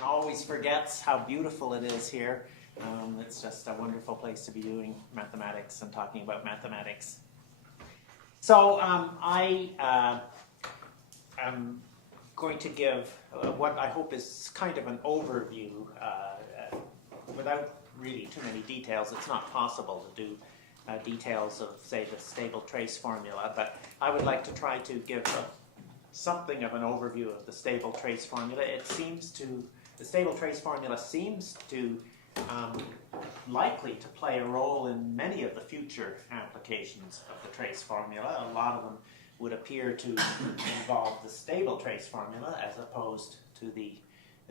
one always forgets how beautiful it is here. It's just a wonderful place to be doing mathematics and talking about mathematics. So I am going to give what I hope is kind of an overview without really too many details. It's not possible to do details of, say, the stable trace formula, but I would like to try to give something of an overview of the stable trace formula. The stable trace formula seems to likely to play a role in many of the future applications of the trace formula. A lot of them would appear to involve the stable trace formula as opposed to the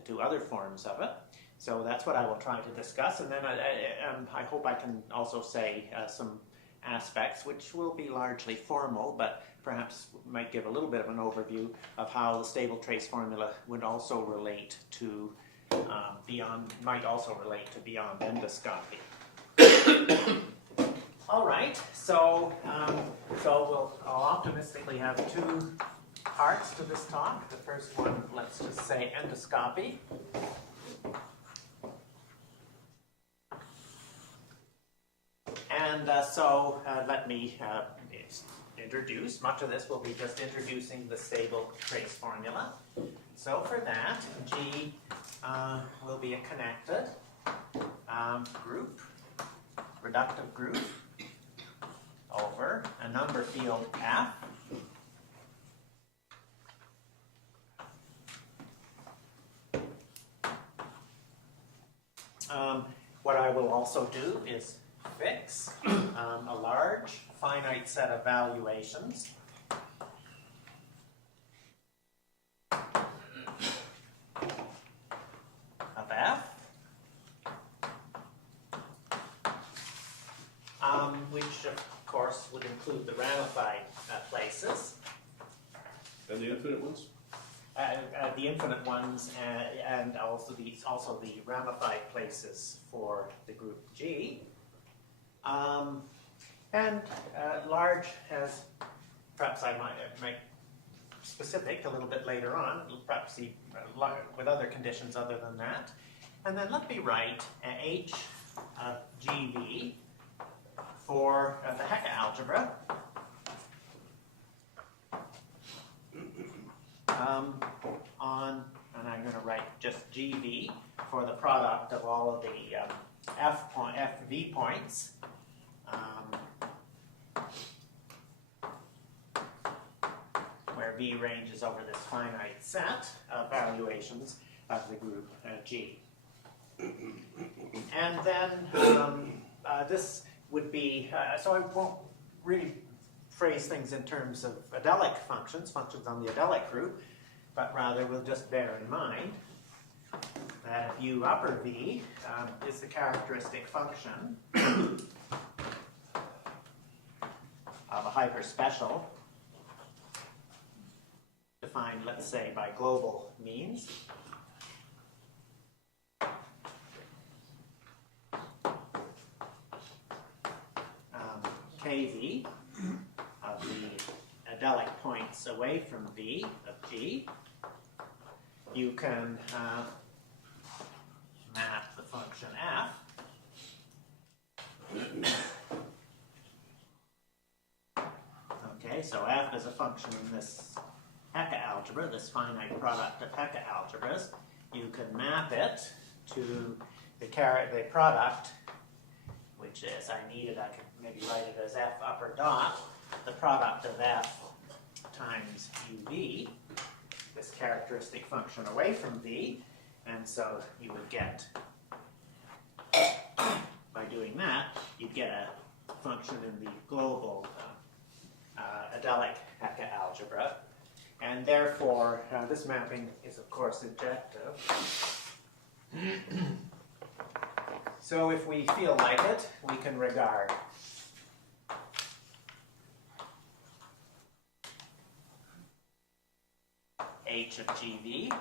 two other forms of it. So that's what I will try to discuss, and then I hope I can also say some aspects which will be largely formal, but perhaps might give a little bit of an overview of how the stable trace formula would also relate to beyond endoscopy. All right, so I'll optimistically have two parts to this talk. The first one, let's just say endoscopy. And let me introduce. Much of this will be just introducing the stable trace formula. So for that, G will be a connected group, reductive group, over a number field F. What I will also do is fix a large finite set of valuations of F, which of course would include the ramified places. And the infinite ones? The infinite ones and also the ramified places for the group G. And large has, perhaps I might make specific a little bit later on, perhaps see with other conditions other than that. And then let me write H of GV for the Hecke algebra. And I'm going to write just GV for the product of all of the FV points. Where V ranges over this finite set of valuations of the group G. And then this would be, so I won't really phrase things in terms of adelic functions on the adelic group, but rather we'll just bear in mind that if U upper V is the characteristic function of a hyperspecial, defined, let's say, by global means, KV of the adelic points away from V of G, you can map the function F okay, so F is a function in this Hecke algebra, this finite product of Hecke algebras. You can map it to the product, which is, I could maybe write it as F upper dot, the product of F times UV, this characteristic function away from V, and so you would get, by doing that, you'd get a function in the global adelic Hecke algebra, and therefore this mapping is of course injective. So if we feel like it, we can regard H of GV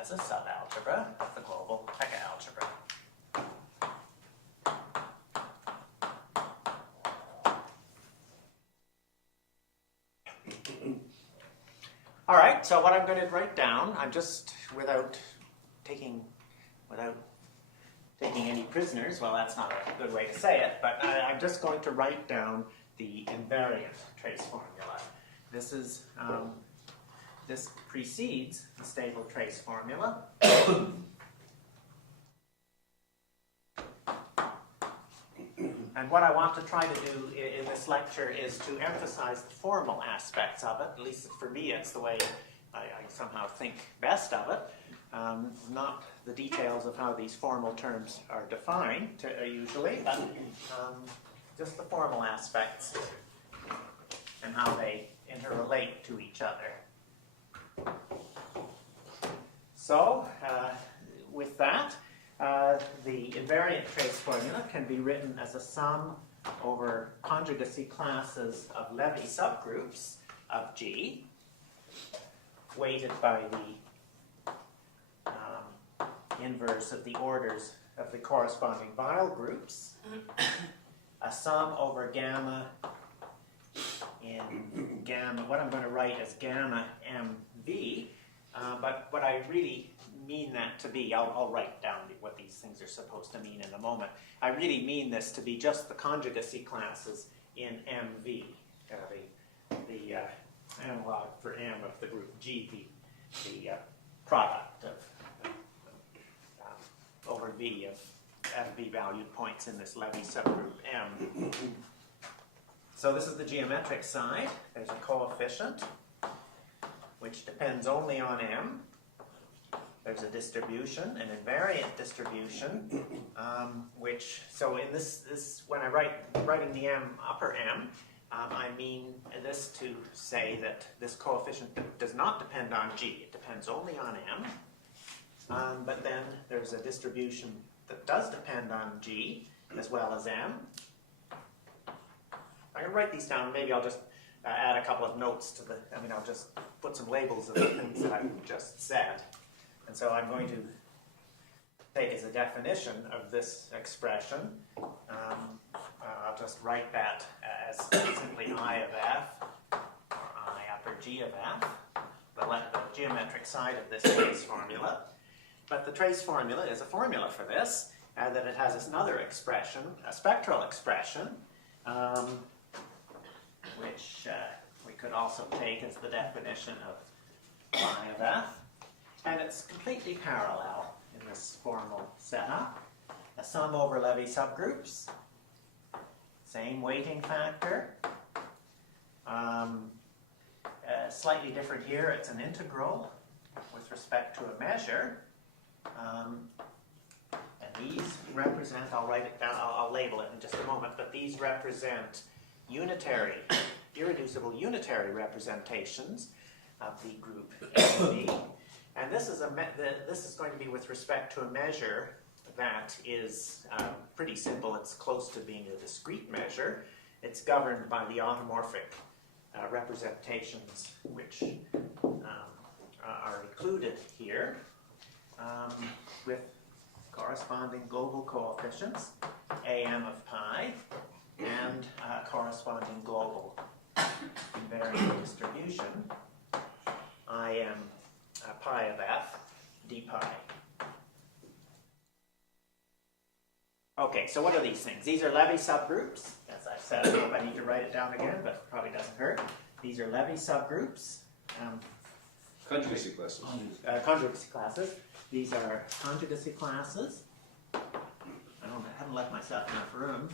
as a subalgebra of the global Hecke algebra. All right, so what I'm going to write down, I'm just, without without taking any prisoners, well, that's not a good way to say it, but I'm just going to write down the invariant trace formula. This precedes the stable trace formula. And what I want to try to do in this lecture is to emphasize the formal aspects of it. At least for me, it's the way I somehow think best of it. Not the details of how these formal terms are defined usually, but just the formal aspects and how they interrelate to each other. So, with that, the invariant trace formula can be written as a sum over conjugacy classes of Levy subgroups of G, weighted by the inverse of the orders of the corresponding vial groups, a sum over gamma in gamma, what I'm going to write as gamma MV, but what I really mean that to be, I'll write down what these things are supposed to mean in a moment. I really mean this to be just the conjugacy classes in MV, the analog for M of the group G, the product of over V of FV valued points in this Levy subgroup M. So this is the geometric side. There's a coefficient which depends only on M. There's a distribution, an invariant distribution, so in this when writing the M, upper M, I mean this to say that this coefficient does not depend on G. It depends only on M. But then there's a distribution that does depend on G as well as M. I can write these down. Maybe I'll just add a couple of notes to I'll just put some labels of the things that I've just said. And so I'm going to take as a definition of this expression, I'll just write that as simply I of F, or I upper G of F, the geometric side of this trace formula. But the trace formula is a formula for this, that it has another expression, a spectral expression, which we could also take as the definition of I of F. And it's completely parallel in this formal setup. A sum over Levy subgroups, same weighting factor. Slightly different here, it's an integral with respect to a measure. And these represent, I'll write it down, I'll label it in just a moment, but these represent irreducible unitary representations of the group AB. And this is going to be with respect to a measure that is pretty simple. It's close to being a discrete measure. It's governed by the automorphic representations which are included here with corresponding global coefficients, AM of pi, and corresponding global invariant distribution, IM pi of F, d pi. Okay, so what are these things? These are Levy subgroups. As I said, I don't know if I need to write it down again, but it probably doesn't hurt. These are Levy subgroups. Conjugacy classes. Conjugacy classes. These are conjugacy classes. I haven't left myself enough room.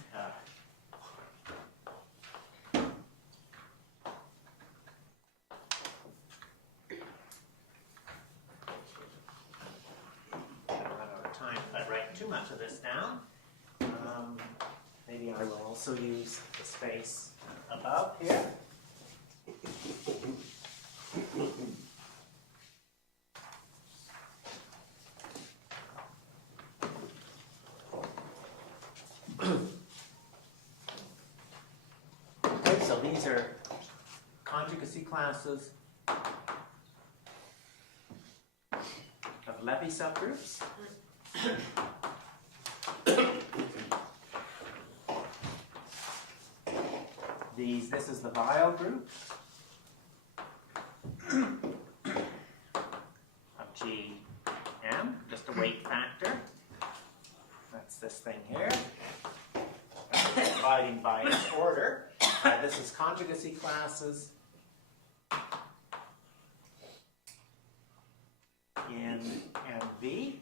Too much of this down. Maybe I will also use the space above here. Okay, so these are conjugacy classes of Levy subgroups. This is the vial group of GM, just this thing here, dividing by its order. This is conjugacy classes in MV.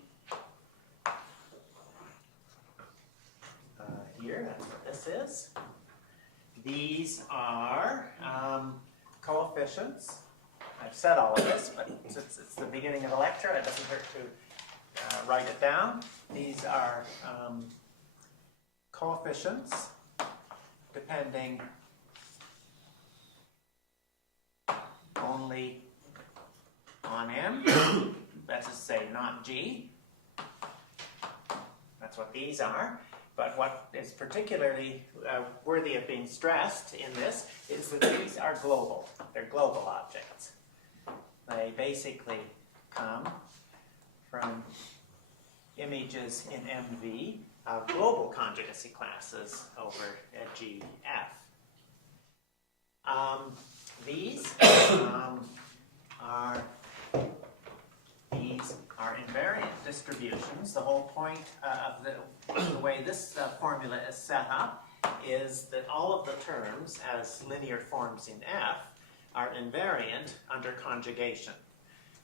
Here, that's what this is. These are coefficients. I've said all of this, but since it's the beginning of the lecture, it doesn't hurt to write it down. These are coefficients depending only on M. That's to say, not G. That's what these are. But what is particularly worthy of being stressed in this is that these are global. They're global objects. They basically come from images in MV of global conjugacy classes over at GF. These are invariant distributions. The whole point of the way this formula is set up is that all of the terms as linear forms in F are invariant under conjugation.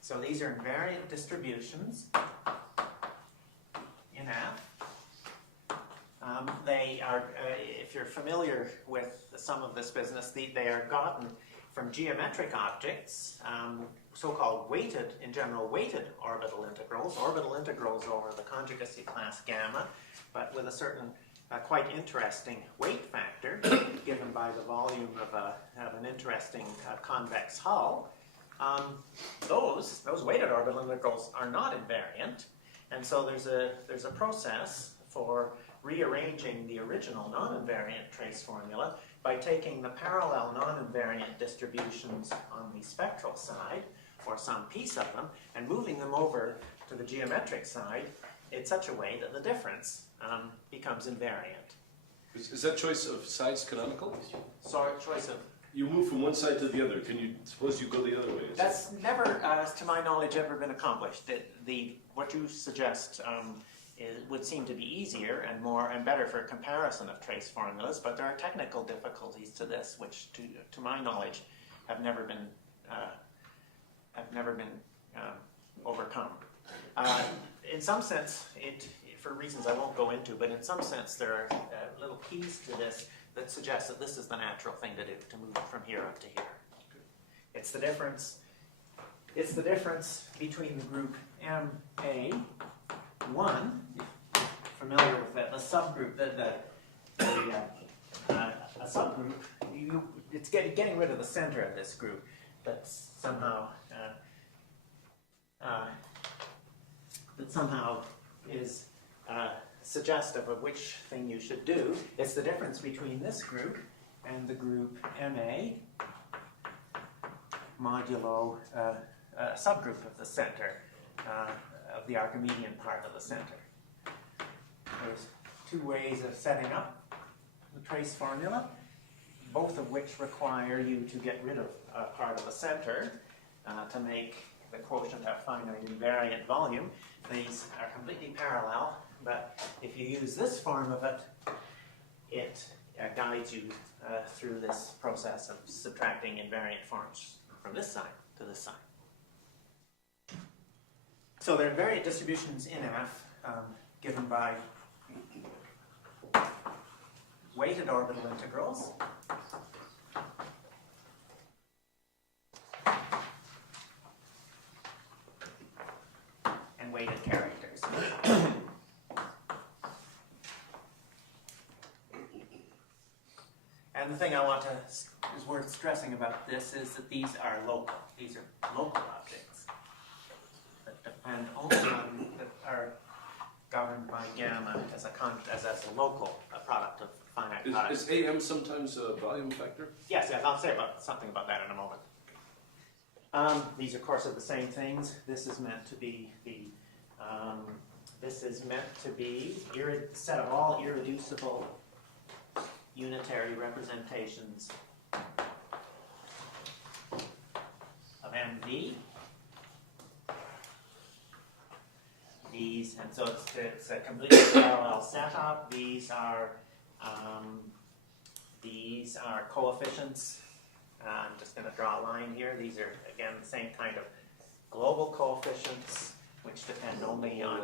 So these are invariant distributions in F. They are, if you're familiar with some of this business, they are gotten from geometric objects, so-called weighted, in general, weighted orbital integrals over the conjugacy class gamma, but with a certain quite interesting weight factor given by the volume of an interesting convex hull. Those weighted orbital integrals are not invariant, and so there's a process for rearranging the original non-invariant trace formula by taking the parallel non-invariant distributions on the spectral side, or some piece of them, and moving them over to the geometric side in such a way that the difference becomes invariant. Is that choice of sides canonical? So choice of... You move from one side to the other. Can you suppose you go the other way? That's never, to my knowledge, ever been accomplished. What you suggest would seem to be easier and more and better for comparison of trace formulas, but there are technical difficulties to this, which, to my knowledge, have never been overcome. In some sense, for reasons I won't go into, but in some sense there are little keys to this that suggest that this is the natural thing to do, to move from here up to here. It's the difference between the group MA1, familiar with that, the subgroup, a subgroup, it's getting rid of the center of this group that somehow is suggestive of which thing you should do. It's the difference between this group and the group MA modulo a subgroup of the center, of the Archimedean part of the center. There's two ways of setting up the trace formula, both of which require you to get rid of a part of the center to make the quotient have finite invariant volume. These are completely parallel, but if you use this form of it, it guides you through this process of subtracting invariant forms from this side to this side. So there are invariant distributions in F given by weighted orbital integrals. And weighted characters. And the thing is worth stressing about this is that these are local. These are local objects that depend only on, that are governed by gamma as a local product of finite products. Is AM sometimes a volume factor? Yes, I'll say something about that in a moment. These, of course, are the same things. This is meant to be a set of all irreducible unitary representations of MV. these, and so it's a completely parallel setup. These are coefficients. I'm just going to draw a line here. These are, again, the same kind of global coefficients, which depend only on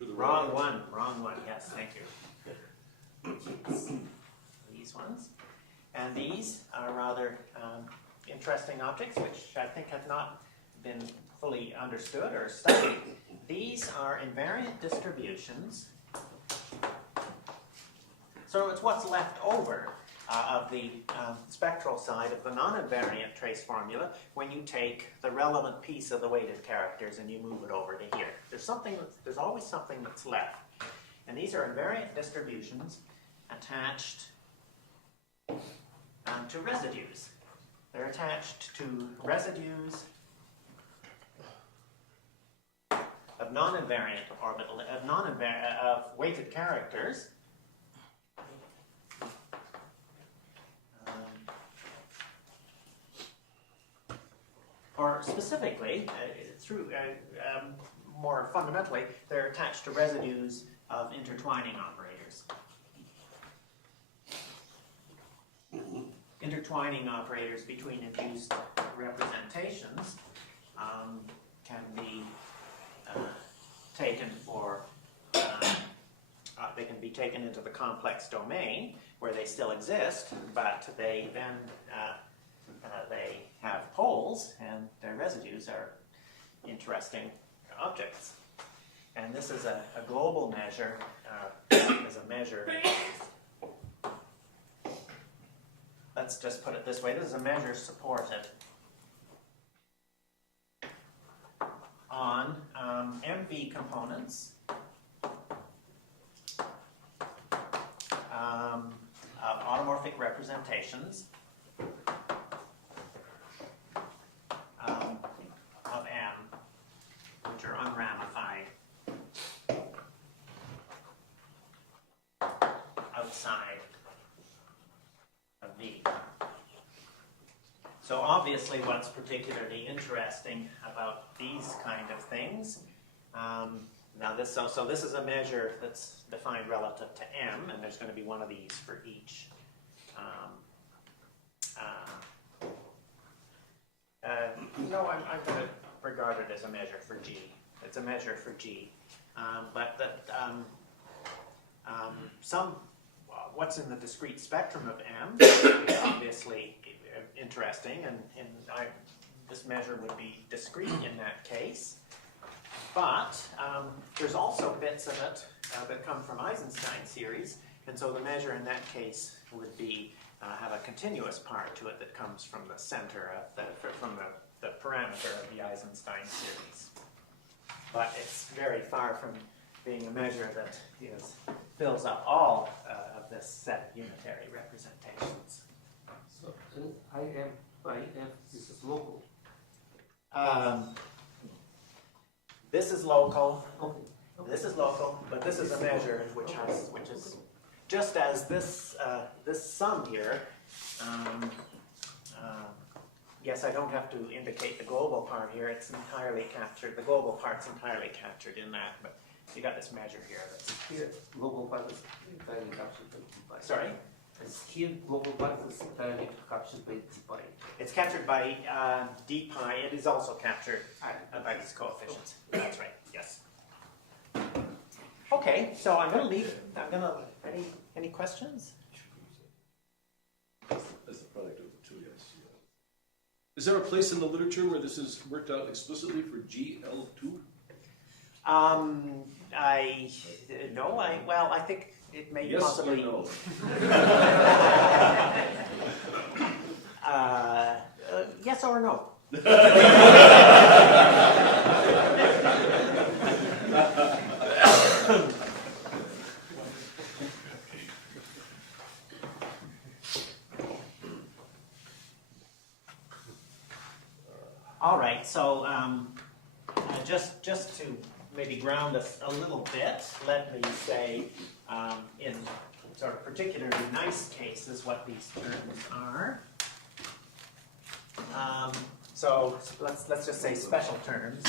One line. Wrong one, yes, thank you. These ones. And these are rather interesting objects, which I think have not been fully understood or studied. These are invariant distributions. So it's what's left over of the spectral side of the non-invariant trace formula when you take the relevant piece of the weighted characters and you move it over to here. There's always something that's left. And these are invariant distributions attached to residues. They're attached to residues of non-invariant orbital of weighted characters. Or specifically, more fundamentally, they're attached to residues of intertwining operators. Intertwining operators between infused representations can be taken for, they can be taken into the complex domain where they still exist, but they then they have poles, and their residues are interesting objects. And this is a global measure, is a measure. Let's just put it this way. This is a measure supported on MV components of automorphic representations of M, which are unramified outside of V. So obviously what's particularly interesting about these kind of things, now this, so this is a measure that's defined relative to M, and there's going to be one of these for each. No, I'm going to regard it as a measure for G. It's a measure for G. But that what's in the discrete spectrum of M is obviously interesting, and this measure would be discrete in that case. But there's also bits of it that come from Eisenstein series, and so the measure in that case would be have a continuous part to it that comes from the center of from the parameter of the Eisenstein series. But it's very far from being a measure that fills up all of this set of unitary representations. So IM by F, this is local. This is local. Okay. This is local, but this is a measure which is just as this this sum here. Yes, I don't have to indicate the global part here. It's entirely captured. The global part's entirely captured in that, but you got this measure here. That's Here, global part is entirely captured by D pi. sorry. Here, global part is entirely captured by D pi. It's captured by d pi. It is also captured by these coefficients. That's right. Yes. Okay, so I'm going to leave. Any questions? As the product of the two, yes. Is there a place in the literature where this is worked out explicitly for GL2? I think it may Yes possibly. or no? Yes or no? All right, so just to maybe ground us a little bit, let me say in sort of particularly nice cases what these terms are. So let's just say special terms.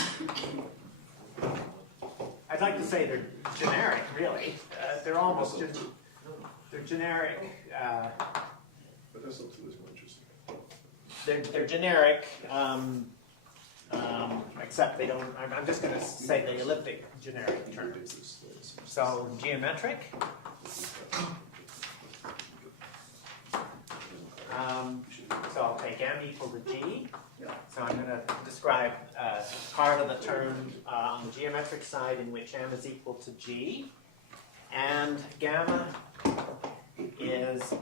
I'd like to say they're generic, really. They're almost they're generic. But that's not too much more interesting. They're generic, except they don't. I'm just going to say the elliptic generic terms. So geometric. So I'll take m equal to g. So I'm going to describe part of the term on the geometric side in which m is equal to g. And gamma is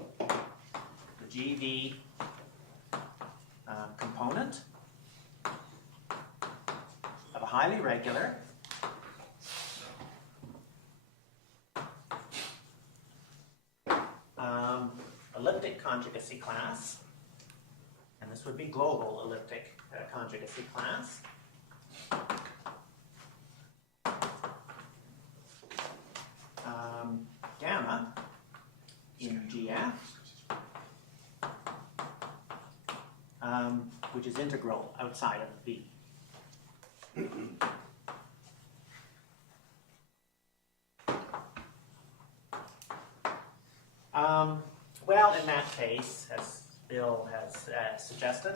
the GV component of a highly regular elliptic conjugacy class, and this would be global elliptic conjugacy class. Gamma in GF, which is integral outside of V. Well, in that case, as Bill has suggested,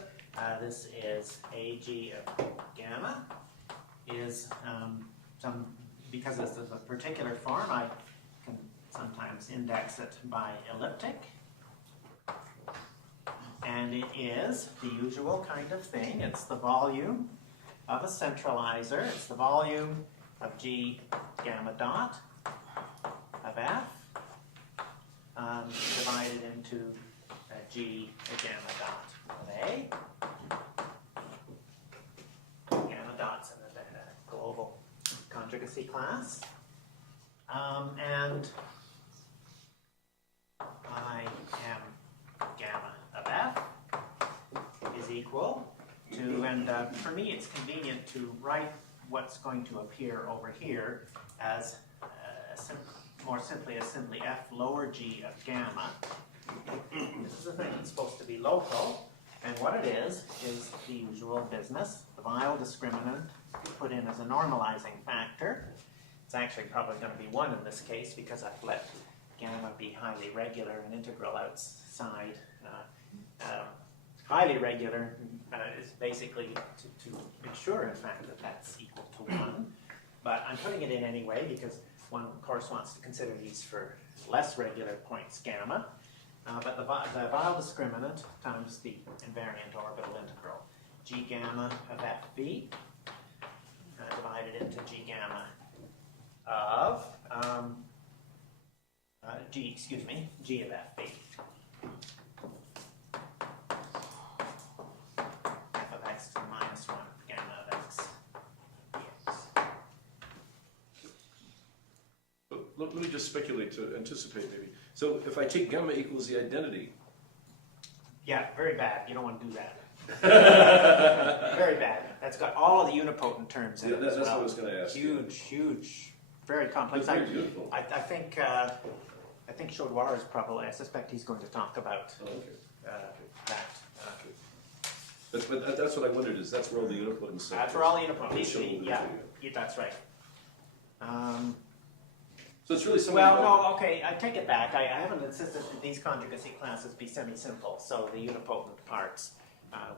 this is AG of gamma is because this is a particular form, I can sometimes index it by elliptic. And it is the usual kind of thing. It's the volume of a centralizer. It's the volume of G gamma dot of F divided into G gamma dot of A. Gamma dots in the global conjugacy class. And I am gamma of F is equal to, and for me it's convenient to write what's going to appear over here as more simply as simply F lower G of gamma. This is a thing that's supposed to be local, and what it is the usual business. The Weil discriminant put in as a normalizing factor. It's actually probably going to be 1 in this case because I've let gamma be highly regular and integral outside. Highly regular is basically to ensure, in fact, that that's equal to 1. But I'm putting it in anyway because one, of course, wants to consider these for less regular points gamma. But the Weil discriminant times the invariant orbital integral G gamma of FB divided into G gamma of G of FB. F of x to the minus 1 gamma of x dx. Let me just speculate to anticipate maybe. So if I take gamma equals the identity. Yeah, very bad. You don't want to do that. Very bad. That's got all of the unipotent terms in it as That's well. what I was going to ask. Huge, very complex. It's very beautiful. I think Chaudhar is probably. I suspect he's going to talk about that. But that's what I wondered. Is that's where all the unipotents stuff? That's where all the unipotents. Show the Yeah, that's right. So it's really something. Well, no, okay, I take it back. I haven't insisted that these conjugacy classes be semi-simple, so the unipotent parts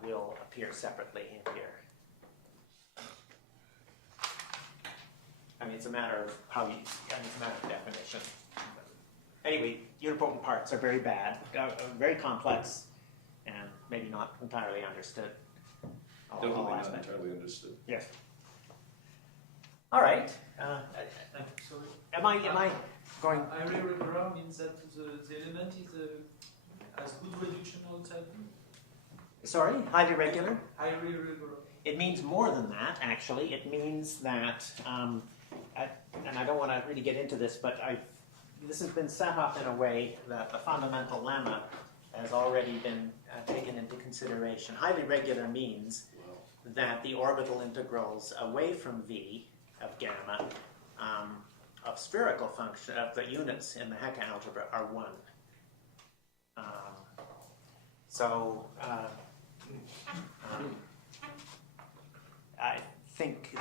will appear separately in here. I mean, it's a matter of it's a matter of definition. Anyway, unipotent parts are very bad, very complex, and maybe not entirely understood. Definitely not entirely understood. Yes. All right. Sorry. Am I going? Highly regular means that the element is has good reduction outside. Sorry, highly regular? Highly regular. It means more than that, actually. It means that, and I don't want to really get into this, but this has been set up in a way that the fundamental lemma has already been taken into consideration. Highly regular means that the orbital integrals away from V of gamma of spherical function of the units in the Hecke algebra are 1.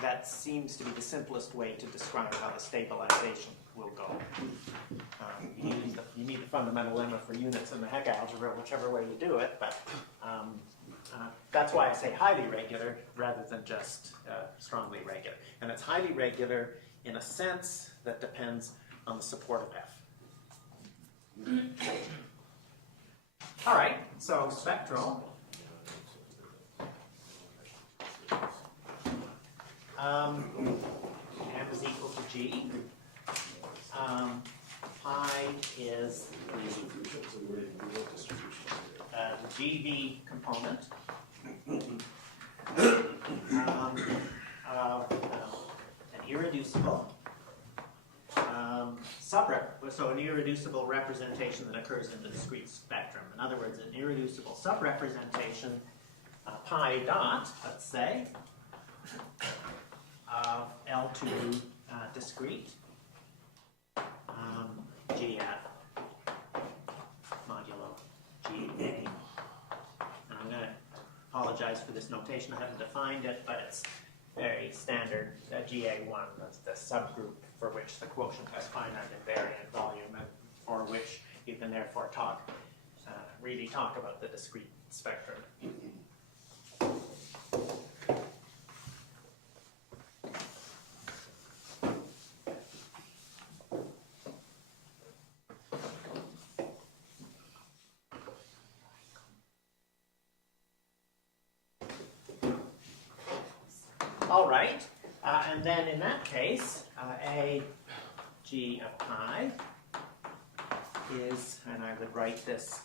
that seems to be the simplest way to describe how the stabilization will go. You need the fundamental limit for units in the Heck algebra, whichever way you do it, but that's why I say highly regular rather than just strongly regular. And it's highly regular in a sense that depends on the support of F. All right, so spectral. M is equal to G. Pi is the GV component of an irreducible so an irreducible representation that occurs in the discrete spectrum. In other words, an irreducible subrepresentation, pi dot, let's say, of L2 discrete GF modulo GA. And I'm going to apologize for this notation. I haven't defined it, but it's very standard. GA1 is the subgroup for which the quotient has finite invariant volume, and for which you can therefore really talk about the discrete spectrum. All right, and then in that case, A G of pi is, and I would write this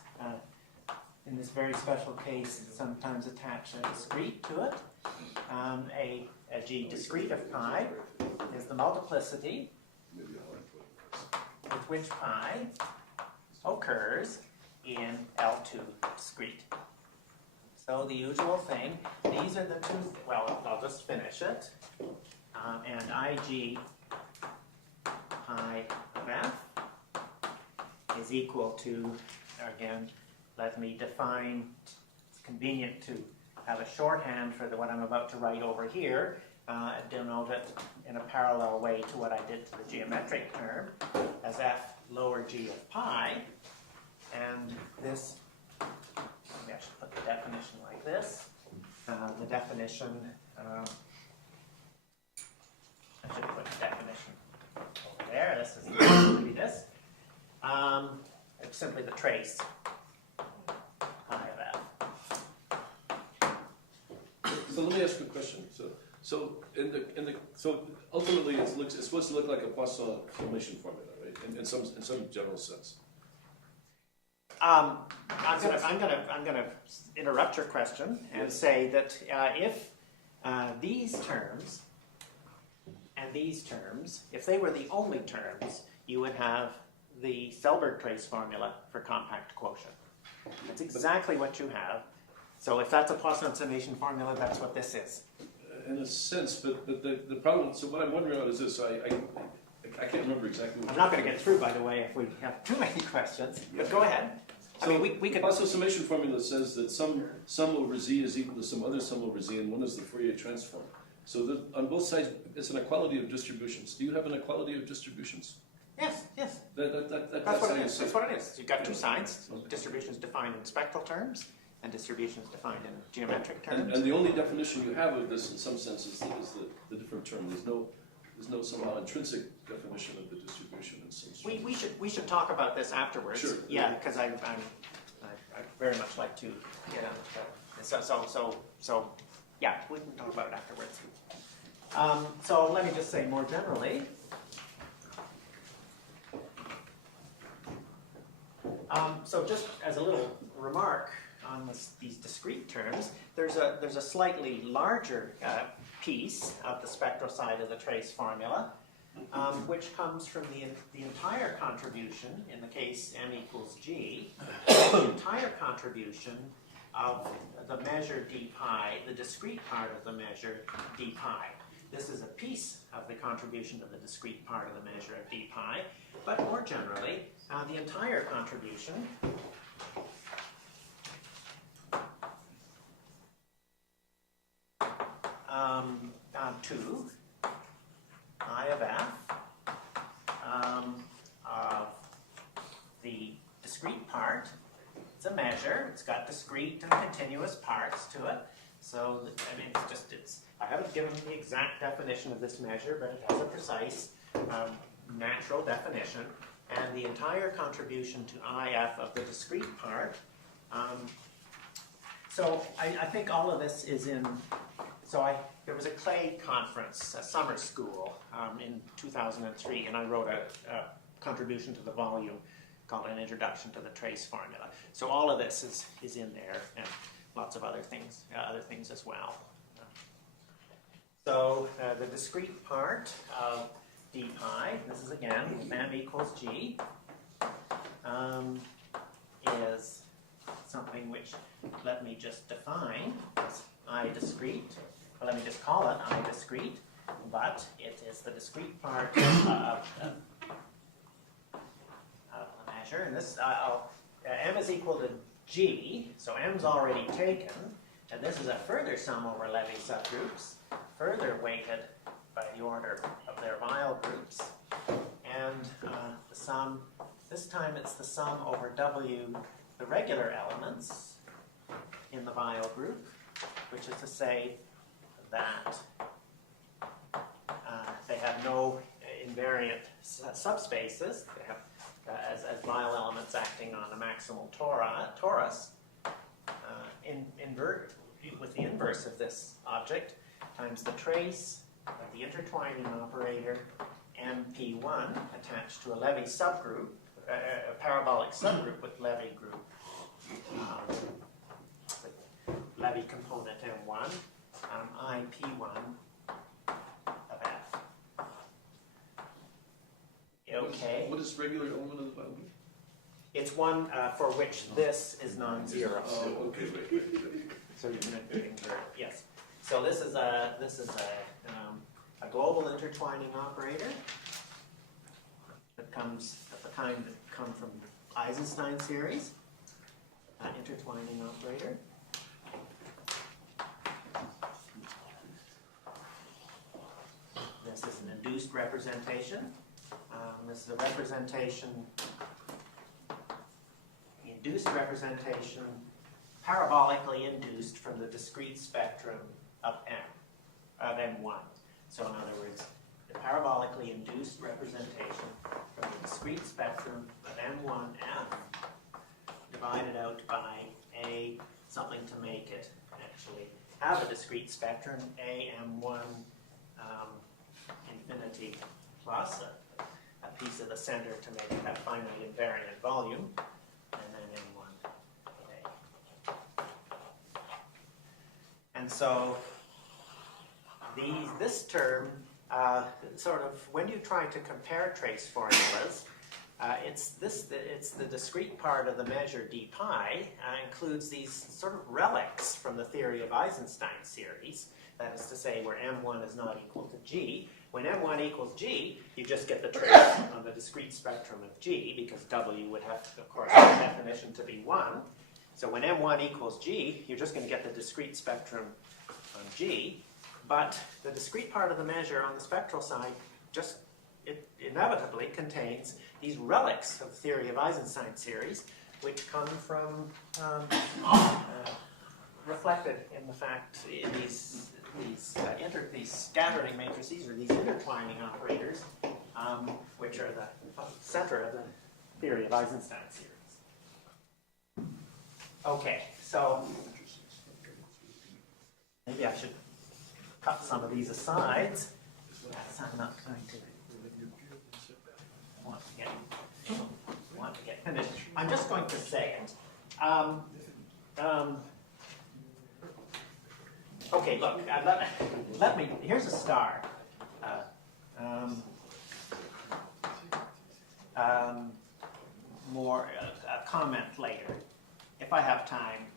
in this very special case, sometimes attach a discrete to it. A G discrete of pi is the multiplicity with which pi occurs in L2 discrete. So the usual thing, these are the two, well, I'll just finish it. And IG pi of F is equal to, again, let me define, it's convenient to have a shorthand for what I'm about to write over here, denote it in a parallel way to what I did to the geometric term, as F lower G of pi, and this, maybe I should put the definition like this. The definition, I should put the definition over there. This is maybe this. It's simply the trace pi of F. So let me ask you a question. So ultimately it's supposed to look like a Poisson summation formula, right? In some general sense. I'm gonna interrupt your question and say that if these terms and these terms, if they were the only terms, you would have the Selberg trace formula for compact quotient. That's exactly what you have. So if that's a Poisson summation formula, that's what this is. In a sense, but the problem. So what I'm wondering about is this. I can't remember exactly. I'm not going to get through, by the way, if we have too many questions. But go ahead. So I mean, we could. The Poisson summation formula says that sum over z is equal to some other sum over z, and one is the Fourier transform. So on both sides, it's an equality of distributions. Do you have an equality of distributions? Yes. That's what it is. That's what it is. You've got two sides. Distributions defined in spectral terms, and distributions defined in geometric terms. And the only definition you have of this, in some sense, is the different term. There's no somehow intrinsic definition of the distribution in some sort. We should talk about this afterwards. Sure. Yeah, because I very much like to get on that. So yeah, we can talk about it afterwards. So let me just say more generally. So just as a little remark on these discrete terms, there's a slightly larger piece of the spectral side of the trace formula, which comes from the entire contribution, in the case m equals g, the entire contribution of the measure d pi, the discrete part of the measure d pi. This is a piece of the contribution of the discrete part of the measure of d pi, but more generally, the entire contribution to I of f of the discrete part. It's a measure. It's got discrete and continuous parts to it. So, I mean, I haven't given the exact definition of this measure, but it has a precise natural definition. And the entire contribution to IF of the discrete part. So I think all of this is in, there was a Clay conference, a summer school in 2003, and I wrote a contribution to the volume called An Introduction to the Trace Formula. So all of this is in there, and lots of other things as well. So the discrete part of d pi, this is again m equals g, is something which, let me just define as I discrete. Well, let me just call it I discrete, but it is the discrete part of the measure. And this, m is equal to g, so m's already taken, and this is a further sum over Levy subgroups, further weighted by the order of their Weil groups, and the sum, this time it's the sum over W, the regular elements in the Weil group, which is to say that they have no invariant subspaces. They have as Weil elements acting on a maximal torus, with the inverse of this object times the trace of the intertwining operator MP1 attached to a Levy subgroup, a parabolic subgroup with Levy group, with Levy component M1, IP1 of F. Okay. What is regular element of the Weil group? It's one for which this is non-zero. Oh, okay, right. So you're going to invert, yes. So this is a global intertwining operator that comes at the kind that come from Eisenstein series. Intertwining operator. This is an induced representation. This is a representation, induced representation, parabolically induced from the discrete spectrum of M1. So in other words, the parabolically induced representation from the discrete spectrum of M1F divided out by A, something to make it actually have a discrete spectrum, AM1 infinity plus a piece of the center to make it have finite invariant volume, and then M1 A. And so this term, sort of, when you try to compare trace formulas, it's the discrete part of the measure d pi includes these sort of relics from the theory of Eisenstein series. That is to say, where M1 is not equal to G. When M1 equals G, you just get the trace on the discrete spectrum of G, because W would have, of course, the definition to be 1. So when M1 equals G, you're just going to get the discrete spectrum on G. But the discrete part of the measure on the spectral side just inevitably contains these relics of the theory of Eisenstein series, which come from reflected in the fact in these scattering matrices, or these intertwining operators, which are the center of the theory of Eisenstein series. Okay, so maybe I should cut some of these aside. I'm not going to want to get finished. I'm just going to say it. Okay, look, let me, here's a start. More, a comment later. If I have time,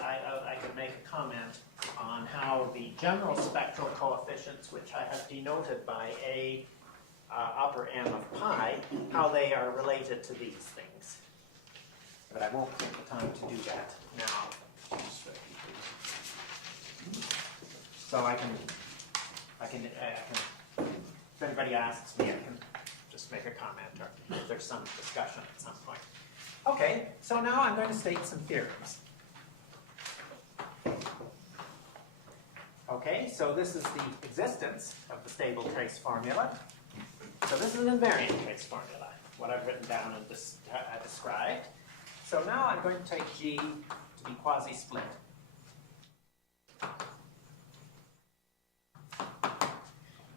I could make a comment on how the general spectral coefficients, which I have denoted by A upper M of pi, how they are related to these things. But I won't take the time to do that now. So I can, if anybody asks me, I can just make a comment, or if there's some discussion at some point. Okay, so now I'm going to state some theorems. Okay, so this is the existence of the stable trace formula. So this is an invariant trace formula, what I've written down and described. So now I'm going to take G to be quasi-split.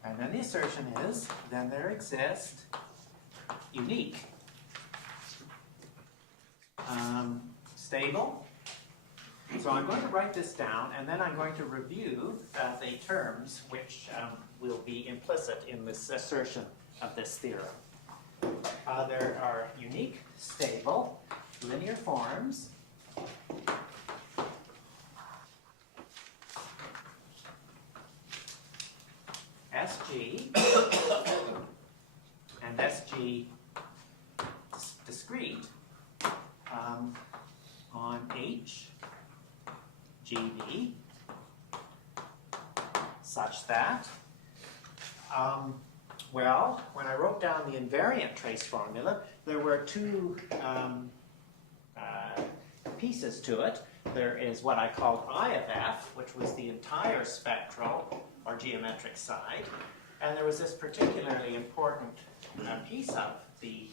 And then the assertion is, then there exist unique, stable. So I'm going to write this down, and then I'm going to review the terms which will be implicit in this assertion of this theorem. There are unique, stable, linear forms SG and SG discrete on H GB such that, well, when I wrote down the invariant trace formula, there were two pieces to it. There is what I called I of F, which was the entire spectral or geometric side, and there was this particularly important piece of the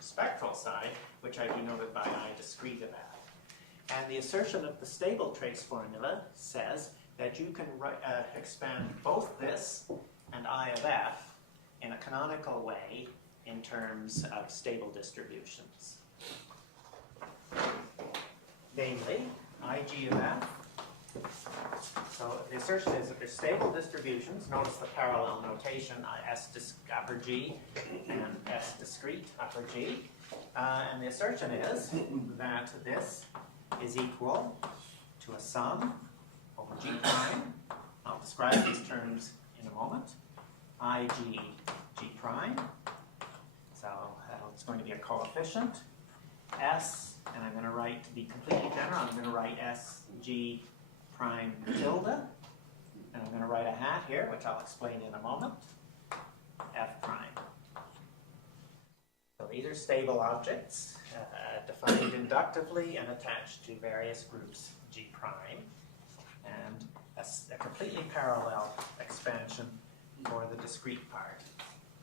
spectral side, which I denoted by I discrete of F. And the assertion of the stable trace formula says that you can expand both this and I of F in a canonical way in terms of stable distributions. Namely, IG of F. So the assertion is that there's stable distributions. Notice the parallel notation, S upper G and S discrete upper G. And the assertion is that this is equal to a sum over G prime. I'll describe these terms in a moment. IG G prime. So it's going to be a coefficient. S, and I'm going to write, to be completely general, I'm going to write S G prime tilde. And I'm going to write a hat here, which I'll explain in a moment. F prime. So these are stable objects defined inductively and attached to various groups G prime. And a completely parallel expansion for the discrete part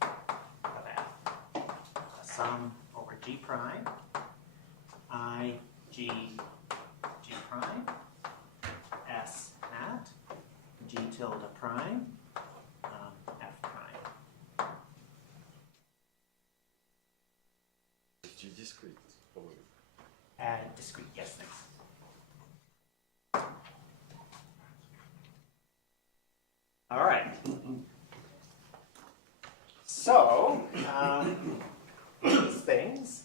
of F. A sum over G prime, I, G, G prime, S hat, G tilde prime, F prime. G discrete. And discrete, yes, thanks. All right. So, these things,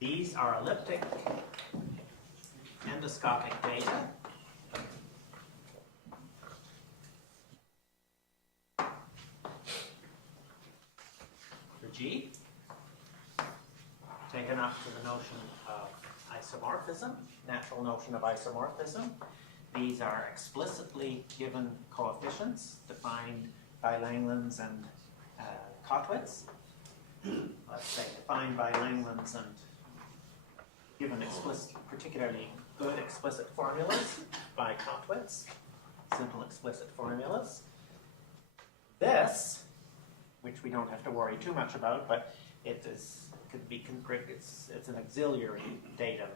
these are elliptic endoscopic data. For G, taken up to the notion of isomorphism, natural notion of isomorphism. These are explicitly given coefficients defined by Langlands and Kottwitz. Let's say defined by Langlands and given explicit, particularly good explicit formulas by Kottwitz, simple explicit formulas. This, which we don't have to worry too much about, but it is could be it's an auxiliary datum.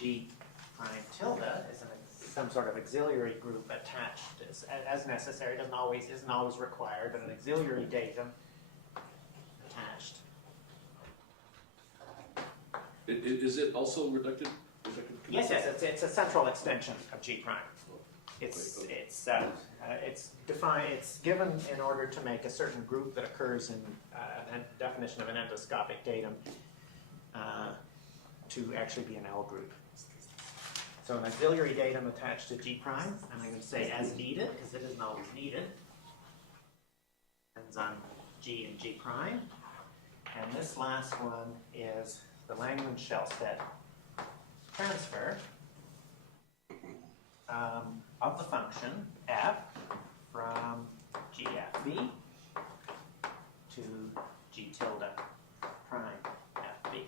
G prime tilde is some sort of auxiliary group attached as necessary. Isn't always required, but an auxiliary datum attached. Is it also reductive? Yes, it's a central extension of G prime. It's defined. It's given in order to make a certain group that occurs in a definition of an endoscopic datum to actually be an L group. So an auxiliary datum attached to G prime, and I'm going to say as needed because it isn't always needed. Depends on G and G prime. And this last one is the Langlands-Shellstead transfer of the function f from GFB to G tilde prime FB.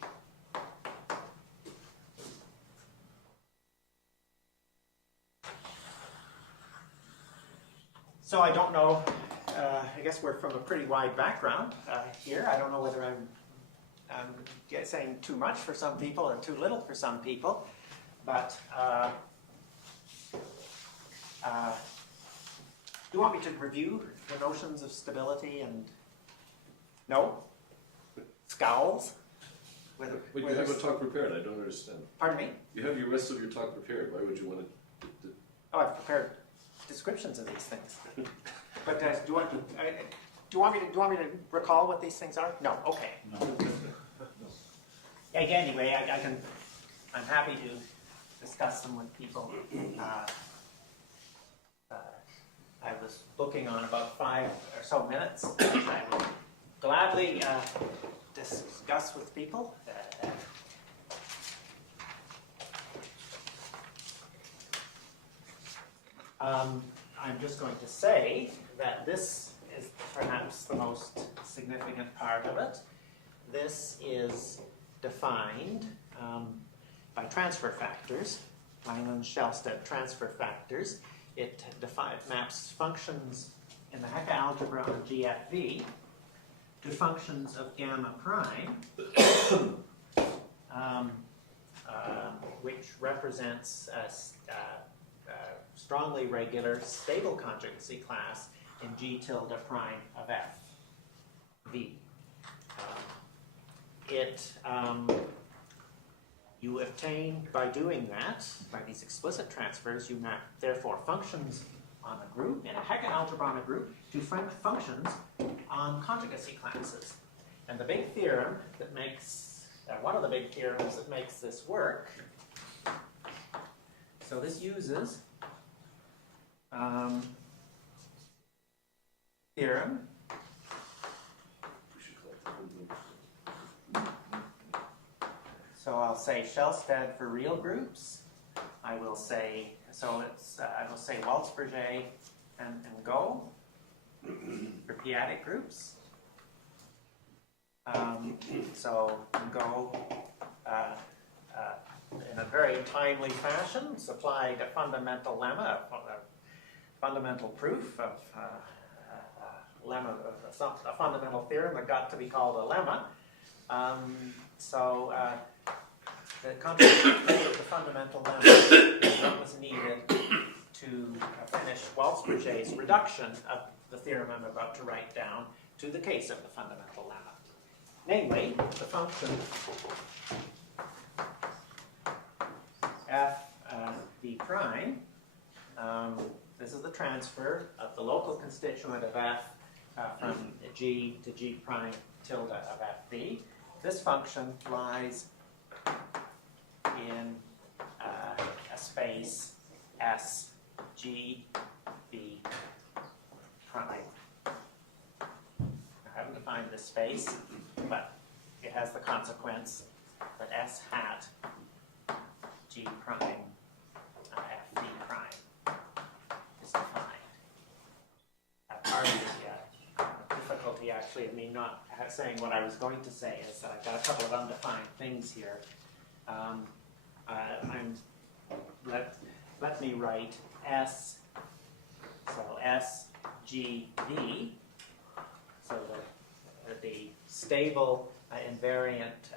So I don't know, I guess we're from a pretty wide background here. I don't know whether I'm saying too much for some people or too little for some people, but do you want me to review the notions of stability and no? Scowls? Wait, you have a talk prepared. I don't understand. Pardon me? You have your rest of your talk prepared. Why would you want to? Oh, I've prepared descriptions of these things. But do you want me to recall what these things are? No. Okay. No. Anyway, I'm happy to discuss them with people. I was booking on about 5 or so minutes, which I will gladly discuss with people. I'm just going to say that this is perhaps the most significant part of it. This is defined by transfer factors, Langlands-Shellstead transfer factors. It maps functions in the Hecke algebra on GFV to functions of gamma prime, which represents a strongly regular stable conjugacy class in G tilde prime of FV. You obtain, by doing that, by these explicit transfers, you map, therefore, functions on a group, in a Hecke algebra on a group, to functions on conjugacy classes. And the big theorem that makes, one of the big theorems that makes this work, so this uses theorem. So I'll say Shellstead for real groups. I will say, I will say Waltz-Berger and Go for p-adic groups. So Go, in a very timely fashion, supplied a fundamental lemma, a fundamental proof of a fundamental theorem that got to be called a lemma. The contribution of the fundamental lemma is what was needed to finish Waltz-Berger's reduction of the theorem I'm about to write down to the case of the fundamental lemma. Namely, the function f d prime, this is the transfer of the local constituent of f from g to g prime tilde of fb. This function lies in a space S G B prime. I haven't defined this space, but it has the consequence that S hat G prime F D prime is defined. Part of the difficulty actually of me not saying what I was going to say is that I've got a couple of undefined things here. Let me write S, so S, G, V, so the stable invariant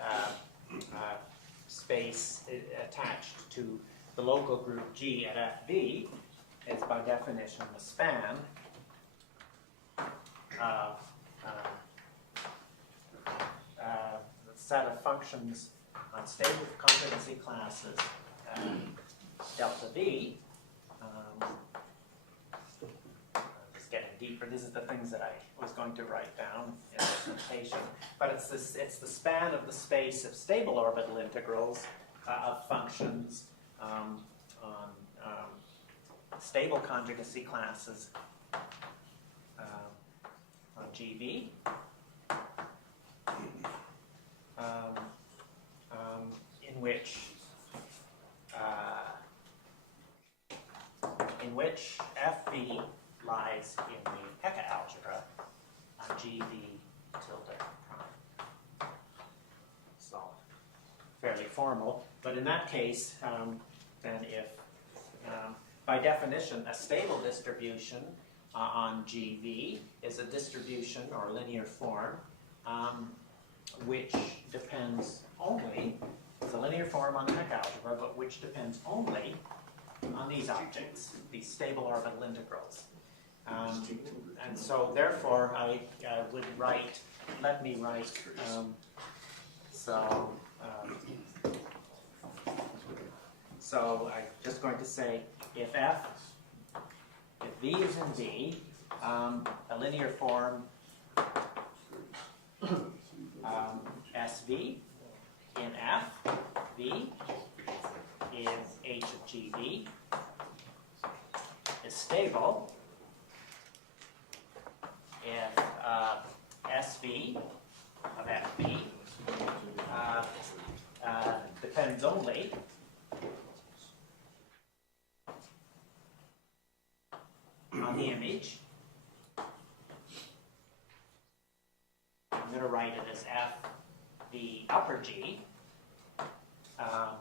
space attached to the local group G at FB is by definition the span of the set of functions on stable conjugacy classes delta V. Just getting deeper. This is the things that I was going to write down in this notation. But it's the span of the space of stable orbital integrals of functions on stable conjugacy classes on GV. In which which FV lies in the Hecke algebra on GV tilde prime. So, fairly formal, but in that case, then if, by definition, a stable distribution on GV is a distribution or linear form which depends only, it's a linear form on the Hecke algebra, but which depends only on these objects, these stable orbital integrals. And so therefore I would write, let me write, so I'm just going to say if V is in V, a linear form SV in F, V is H of GV, is stable if SV of FV depends only on the image. I'm going to write it as F V upper G of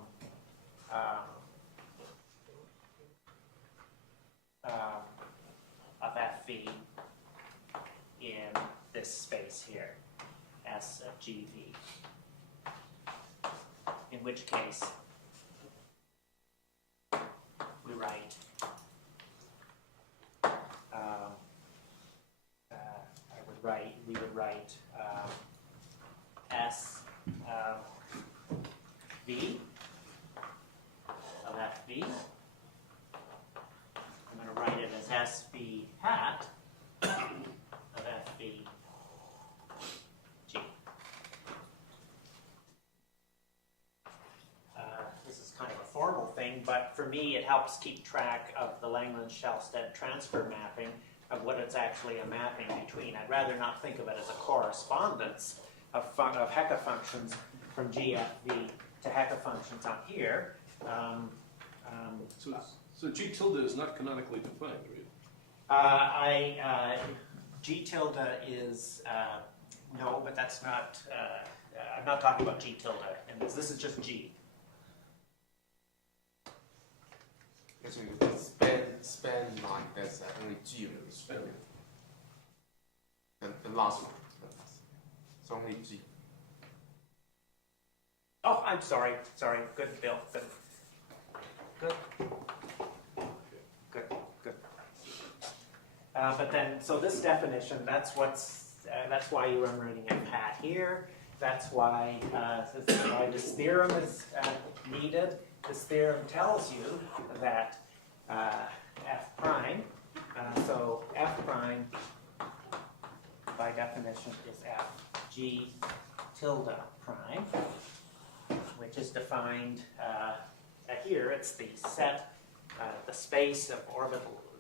FV in this space here, S of GV. In which case, we write we would write S V of FV. I'm going to write it as SV hat of FV G. This is kind of a formal thing, but for me it helps keep track of the Langlands-Shellstedt transfer mapping of what it's actually a mapping between. I'd rather not think of it as a correspondence of Hecke functions from GFV to Hecke functions on here. So G tilde is not canonically defined, right? G tilde is, no, but that's not, I'm not talking about G tilde in this. This is just G. Because you span line, that's only G. Span. The last one. It's only G. Oh, I'm sorry. Good, Bill. Good. But then, so this definition, that's why you are writing a hat here. That's why this theorem is needed. This theorem tells you that F prime, so F prime by definition is F G tilde prime, which is defined here. It's the set, the space of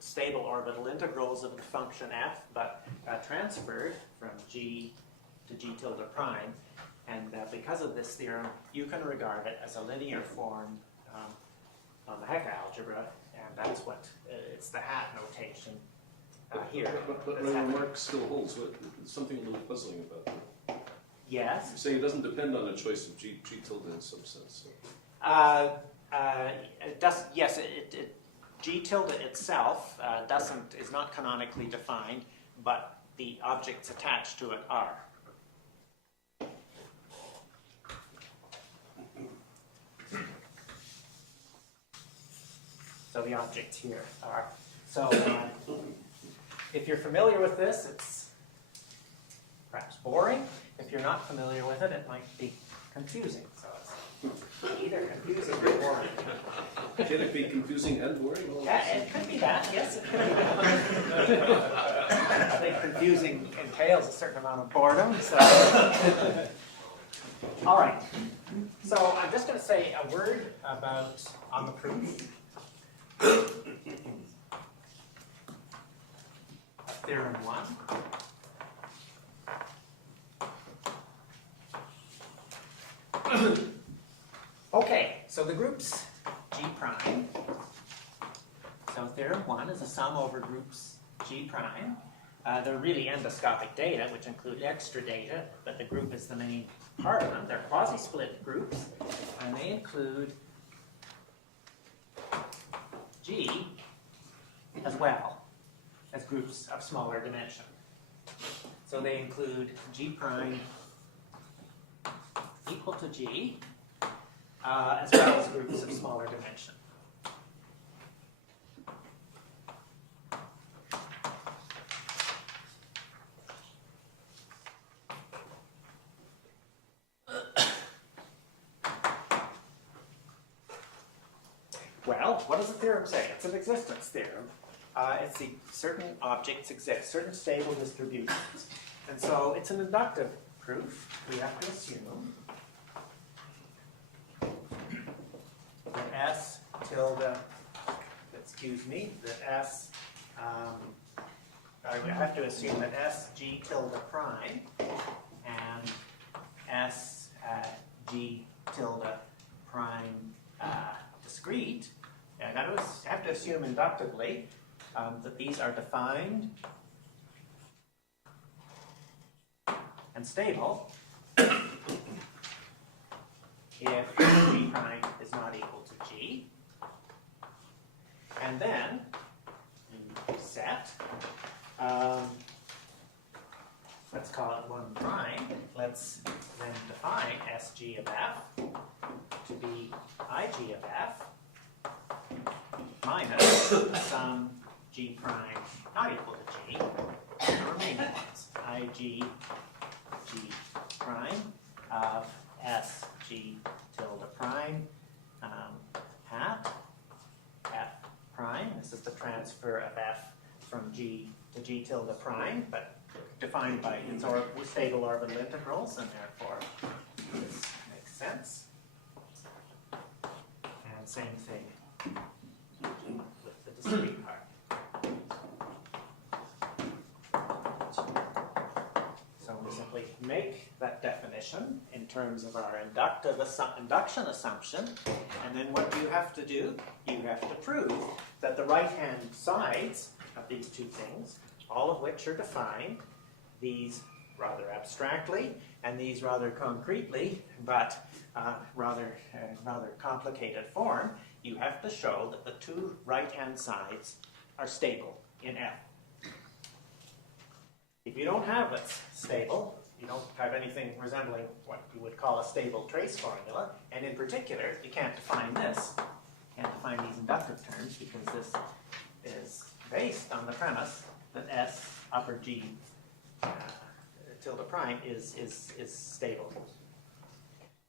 stable orbital integrals of the function F, but transferred from G to G tilde prime. And because of this theorem, you can regard it as a linear form on the Hecke algebra, and that's what, it's the hat notation here. But my remark still holds. There's something a little puzzling about that. Yes? You say it doesn't depend on a choice of G tilde in some sense. It does, yes, G tilde itself is not canonically defined, but the objects attached to it are. So the objects here are. So if you're familiar with this, it's perhaps boring. If you're not familiar with it, it might be confusing. So it's either confusing or boring. Can it be confusing and boring? Yeah, it could be that, yes, it could be that. I think confusing entails a certain amount of boredom. So. All right. So I'm just going to say a word about on the proof. Theorem 1. Okay, so the groups G prime. So theorem 1 is a sum over groups G prime. They're really endoscopic data, which include extra data, but the group is the main part of them. They're quasi-split groups, and they include G as well as groups of smaller dimension. So they include G prime equal to G, as well as groups of smaller dimension. Well, what does the theorem say? It's an existence theorem. It's the certain objects exist, certain stable distributions. And so it's an inductive proof. We have to assume that S tilde, excuse me, that S, I have to assume that S G tilde prime and S G tilde prime discrete. And I have to assume inductively that these are defined and stable if G prime is not equal to G. And then, set, let's call it 1 prime. Let's then define SG of F to be IG of F minus some G prime not equal to G, the remaining ones. IG G prime of SG tilde prime hat F prime. This is the transfer of F from G to G tilde prime, but defined by its stable orbital integrals, and therefore this makes sense. And same thing with the discrete part. So we simply make that definition in terms of our induction assumption, and then what do you have to do? You have to prove that the right-hand sides of these two things, all of which are defined, these rather abstractly and these rather concretely, but rather complicated form, you have to show that the two right-hand sides are stable in F. If you don't have it stable, you don't have anything resembling what you would call a stable trace formula, and in particular, you can't define this. You can't define these inductive terms because this is based on the premise that S upper G tilde prime is stable.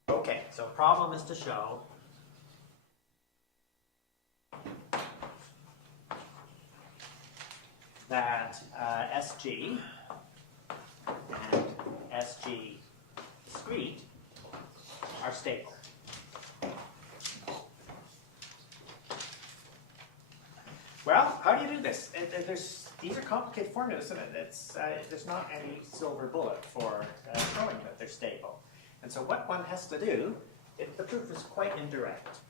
Okay, so problem is to show that SG and SG discrete are stable. Well, how do you do this? These are complicated formulas, and there's not any silver bullet for showing that they're stable. And so what one has to do, the proof is quite indirect.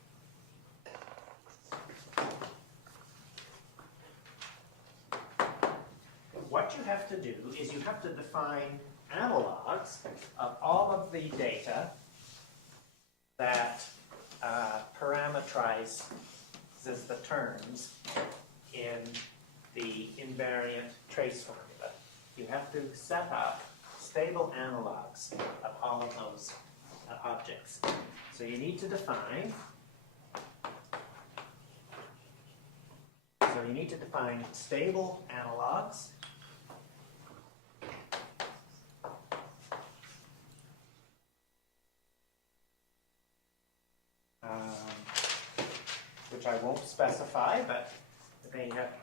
What you have to do is you have to define analogs of all of the data that parameterize the terms in the invariant trace formula. You have to set up stable analogs of all of those objects. So you need to define stable analogs which I won't specify, but they have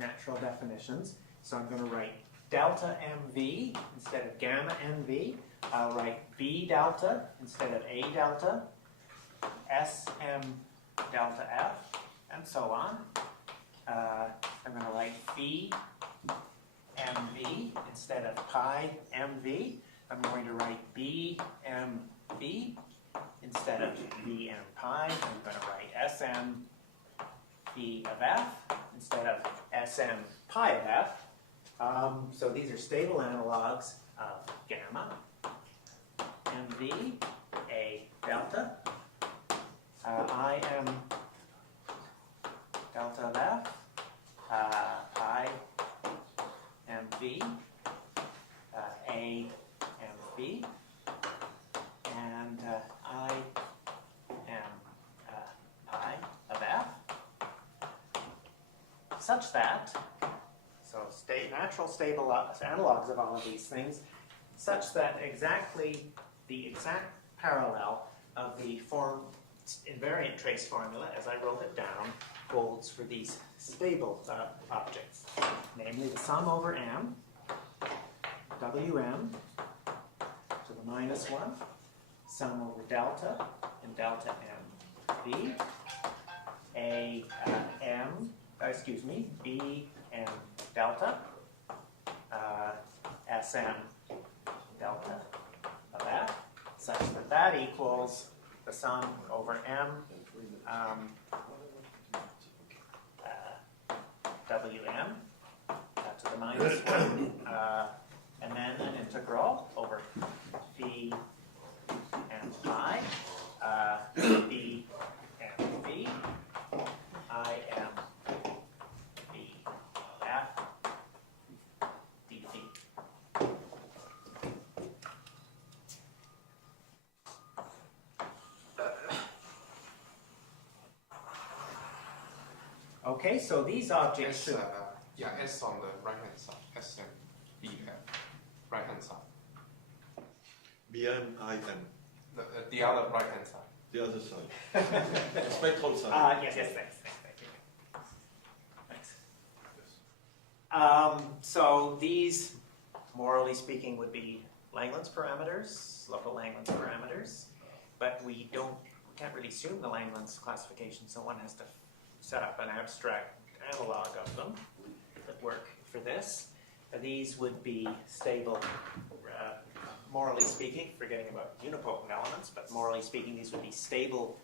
natural definitions. So I'm going to write delta MV instead of gamma NV. I'll write B delta instead of A delta, SM delta F, and so on. I'm going to write phi MV instead of pi MV. I'm going to write B MV instead of V M pi. I'm going to write SM phi of F instead of SM pi of f. So these are stable analogs of gamma, mv, a delta, im delta of f, pi mv, a mv, and I am pi of f, such that, so natural stable analogs of all of these things, such that the exact parallel of the form invariant trace formula, as I wrote it down, holds for these stable objects, namely the sum over m, wm to the minus 1, sum over delta and delta mv, b m delta, sm delta of f, such that that equals the sum over m wm to the minus 1, and then an integral over phi and pi, b and v, I m v f d phi. Okay, so these objects should... S on the right hand side, S and B right hand side. BM, IM, The other right hand side. the other side. Spectral side. Yes, thanks. So these, morally speaking, would be Langlands parameters, local Langlands parameters, but we can't really assume the Langlands classification, so one has to set up an abstract analog of them that work for this. These would be stable, morally speaking, forgetting about unipotent elements, but morally speaking, these would be stable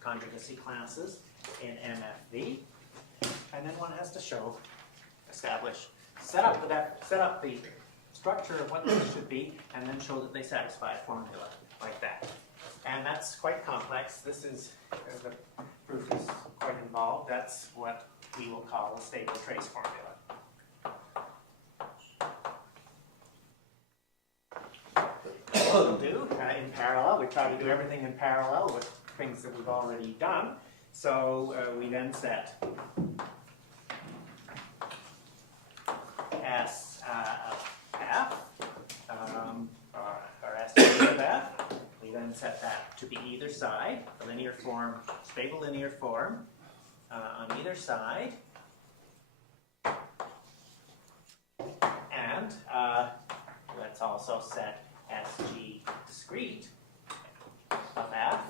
conjugacy classes in MFV. And then one has to set up the structure of what these should be, and then show that they satisfy a formula like that. And that's quite complex. This is, the proof is quite involved. That's what we will call a stable trace formula. What we'll do in parallel, we try to do everything in parallel with things that we've already done. So we then set S of f, or S of f. We then set that to be either side, a linear form, stable linear form on either side. And let's also set SG discrete of f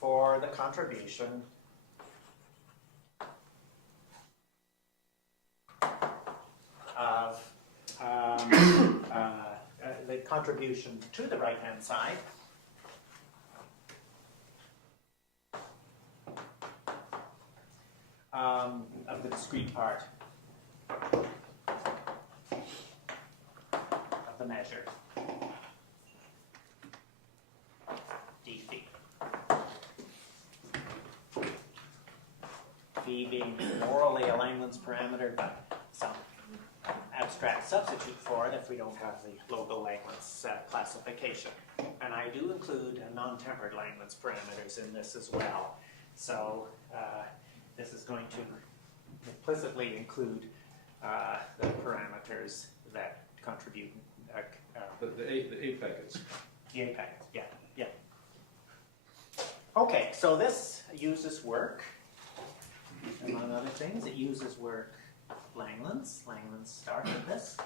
for the contribution of the contribution to the right-hand side of the discrete part of the measure d phi. Phi being morally a Langlands parameter, but some abstract substitute for it if we don't have the local Langlands classification. And I do include non-tempered Langlands parameters in this as well. So this is going to implicitly include the parameters that contribute The A packets. the A packets. Yeah. Okay, so this uses work. Among other things, it uses work Langlands. Langlands started this.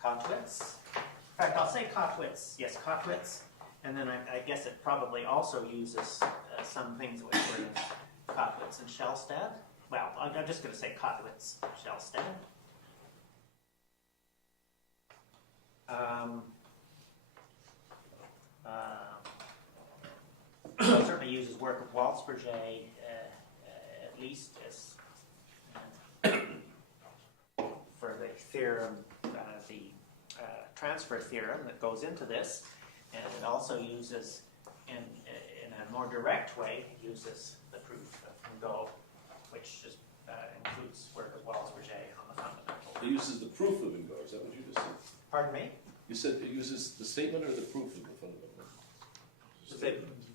Kottwitz. In fact, I'll say Kottwitz. Yes, Kottwitz. And then I guess it probably also uses some things which were in Kottwitz and Shellstad. Well, I'm just going to say Kottwitz, Shellstad. Certainly certainly uses work of Walsh-Burget at least as for the theorem, the transfer theorem that goes into this, and it also uses, in a more direct way, it uses the proof of Ngo, which just includes work of Walsh-Burget on the fundamental. It uses the proof of Ngo, is that what you just said? Pardon me? You said it uses the statement or the proof of the fundamental?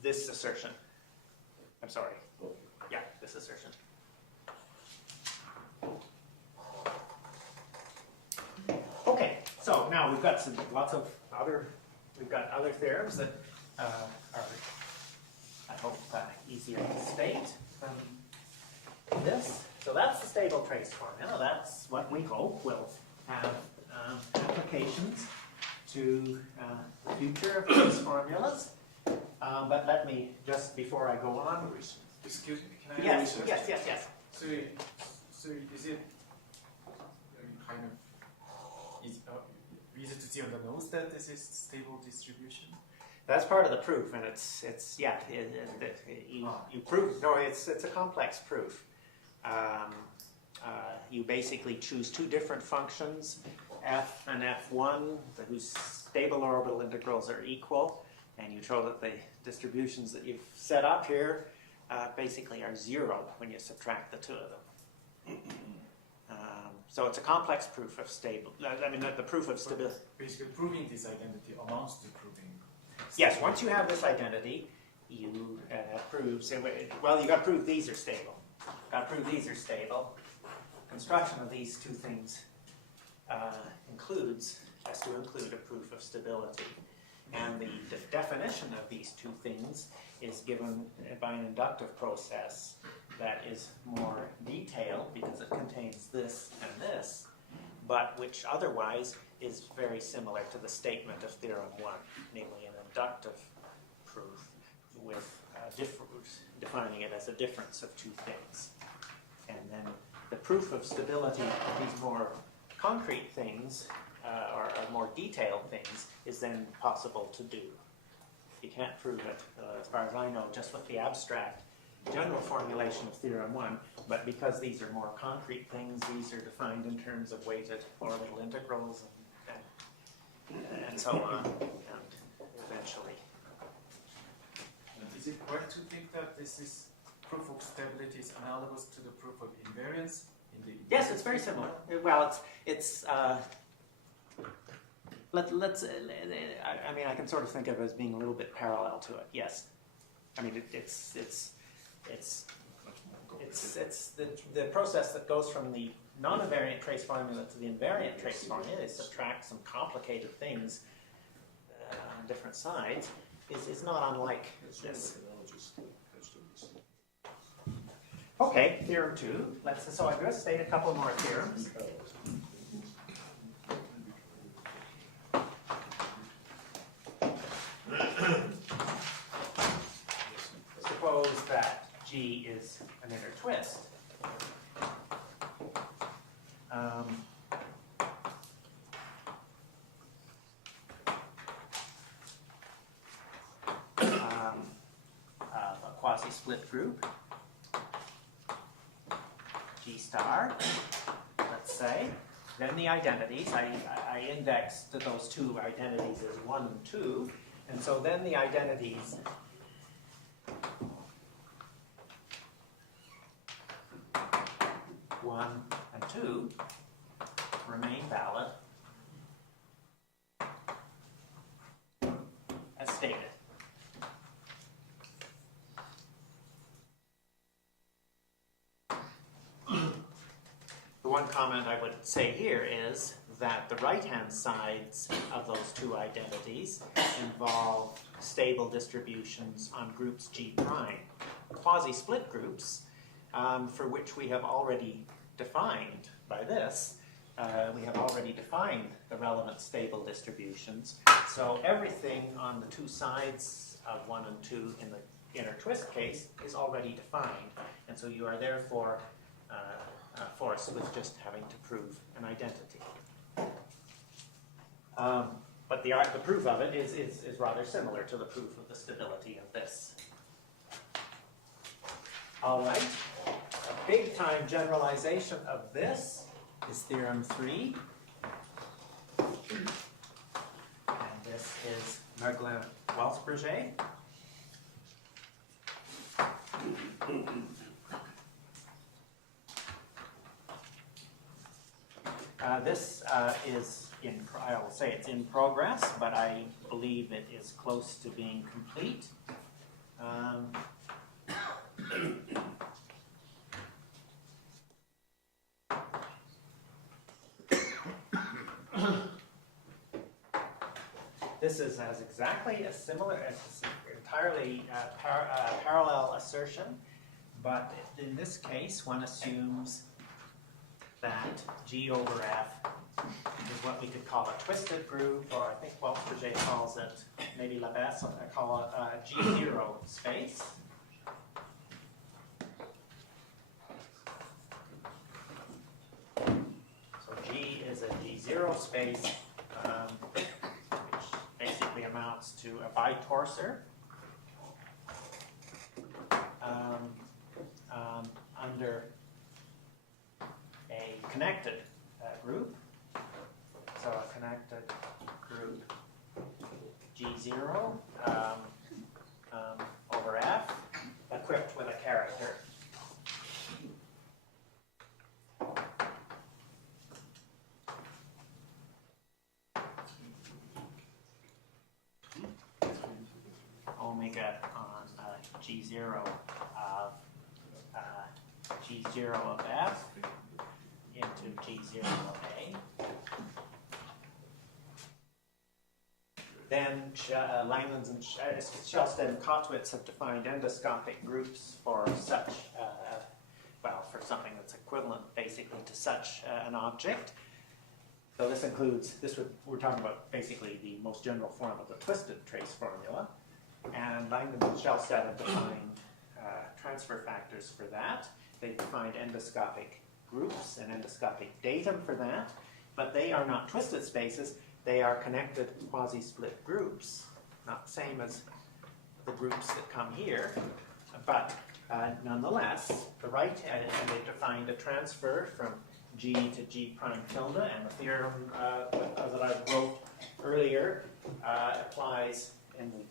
This assertion. I'm sorry. Okay. Yeah, this assertion. Okay, so now we've got other theorems that are, I hope, easier to state than this. So that's the stable trace formula. That's what we hope will have applications to the future of trace formulas. But let me, just before I go on. Excuse me, can I ask Yes. So is it kind of easy to see on the nose that this is stable distribution? That's part of the proof, and you prove. No, it's a complex proof. You basically choose two different functions, f and f1, whose stable orbital integrals are equal, and you show that the distributions that you've set up here basically are zero when you subtract the two of them. So it's a complex proof of stable. I mean, the proof of stability. Basically, proving this identity amounts to proving. Yes, once you have this identity, you prove. Well, you got to prove these are stable. Got to prove these are stable. Construction of these two things has to include a proof of stability. And the definition of these two things is given by an inductive process that is more detailed because it contains this and this, but which otherwise is very similar to the statement of Theorem 1, namely an inductive proof with defining it as a difference of two things. And then the proof of stability of these more concrete things or more detailed things is then possible to do. You can't prove it, as far as I know, just with the abstract general formulation of Theorem 1, but because these are more concrete things, these are defined in terms of weighted orbital integrals and so on, and eventually. Is it correct to think that this is proof of stability is analogous to the proof of invariance? Yes, it's very similar. Well, it's let's. I mean, I can sort of think of it as being a little bit parallel to it. Yes, I mean it's the process that goes from the non-invariant trace formula to the invariant trace formula. They subtract some complicated things on different sides. Is not unlike this. Okay, theorem 2. So I'm going to state a couple more theorems. Suppose that G is an inner twist. A quasi-split group. G star, let's say. Then the identities, I indexed those two identities as 1 and 2, and so then the identities one and 2 remain valid as stated. The one comment I would say here is that the right-hand sides of those two identities involve stable distributions on groups G prime. Quasi-split groups, for which we have already defined by this, we have already defined the relevant stable distributions. So everything on the two sides of 1 and 2 in the inner twist case is already defined, and so you are therefore forced with just having to prove an identity. But the proof of it is rather similar to the proof of the stability of this. All right. A big time generalization of this is theorem 3. And this is Langlands-Wells-Bourget. This is I will say it's in progress, but I believe it is close to being complete. This is as exactly as similar as entirely parallel assertion, but in this case, one assumes that G over F is what we could call a twisted group, or I think Wells-Bourget calls it, maybe Labesse, I call it a G0 space. So G is a G0 space, which basically amounts to a bitorsor under a connected group. So a connected group G0 over F, equipped with a character. Omega on G0 of G0 of F into G0 of A. Then Langlands and Shelsted and Kottwitz have defined endoscopic groups for such, for something that's equivalent basically to such an object. So this includes, we're talking about basically the most general form of the twisted trace formula. And Langlands and Shelsted have defined transfer factors for that. They've defined endoscopic groups and endoscopic datum for that, but they are not twisted spaces. They are connected quasi-split groups, not the same as the groups that come here, but nonetheless, the right, and they've defined a transfer from G to G prime tilde, and the theorem that I wrote earlier applies in the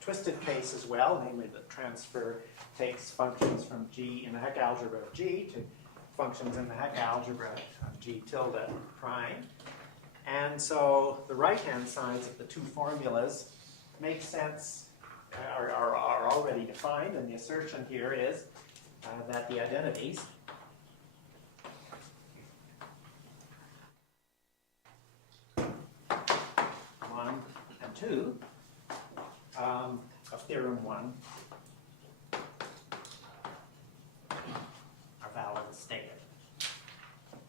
twisted case as well, namely the transfer takes functions from G in the Heck algebra of G to functions in the Heck algebra of G tilde prime. And so the right-hand sides of the two formulas make sense, are already defined, and the assertion here is that the identities one and two of theorem 1 are valid as stated.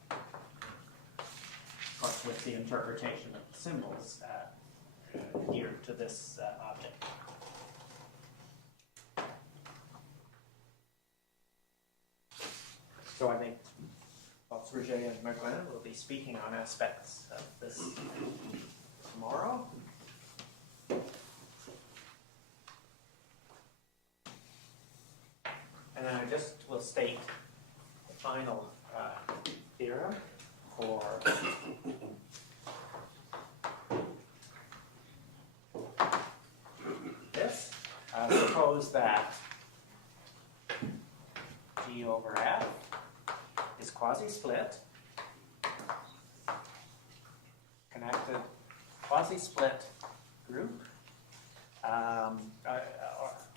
Of course, with the interpretation of the symbols geared to this object. So I think Roger and Langlands will be speaking on aspects of this tomorrow. And then I just will state the final theorem for this. Suppose that G over F is quasi-split, connected quasi-split group,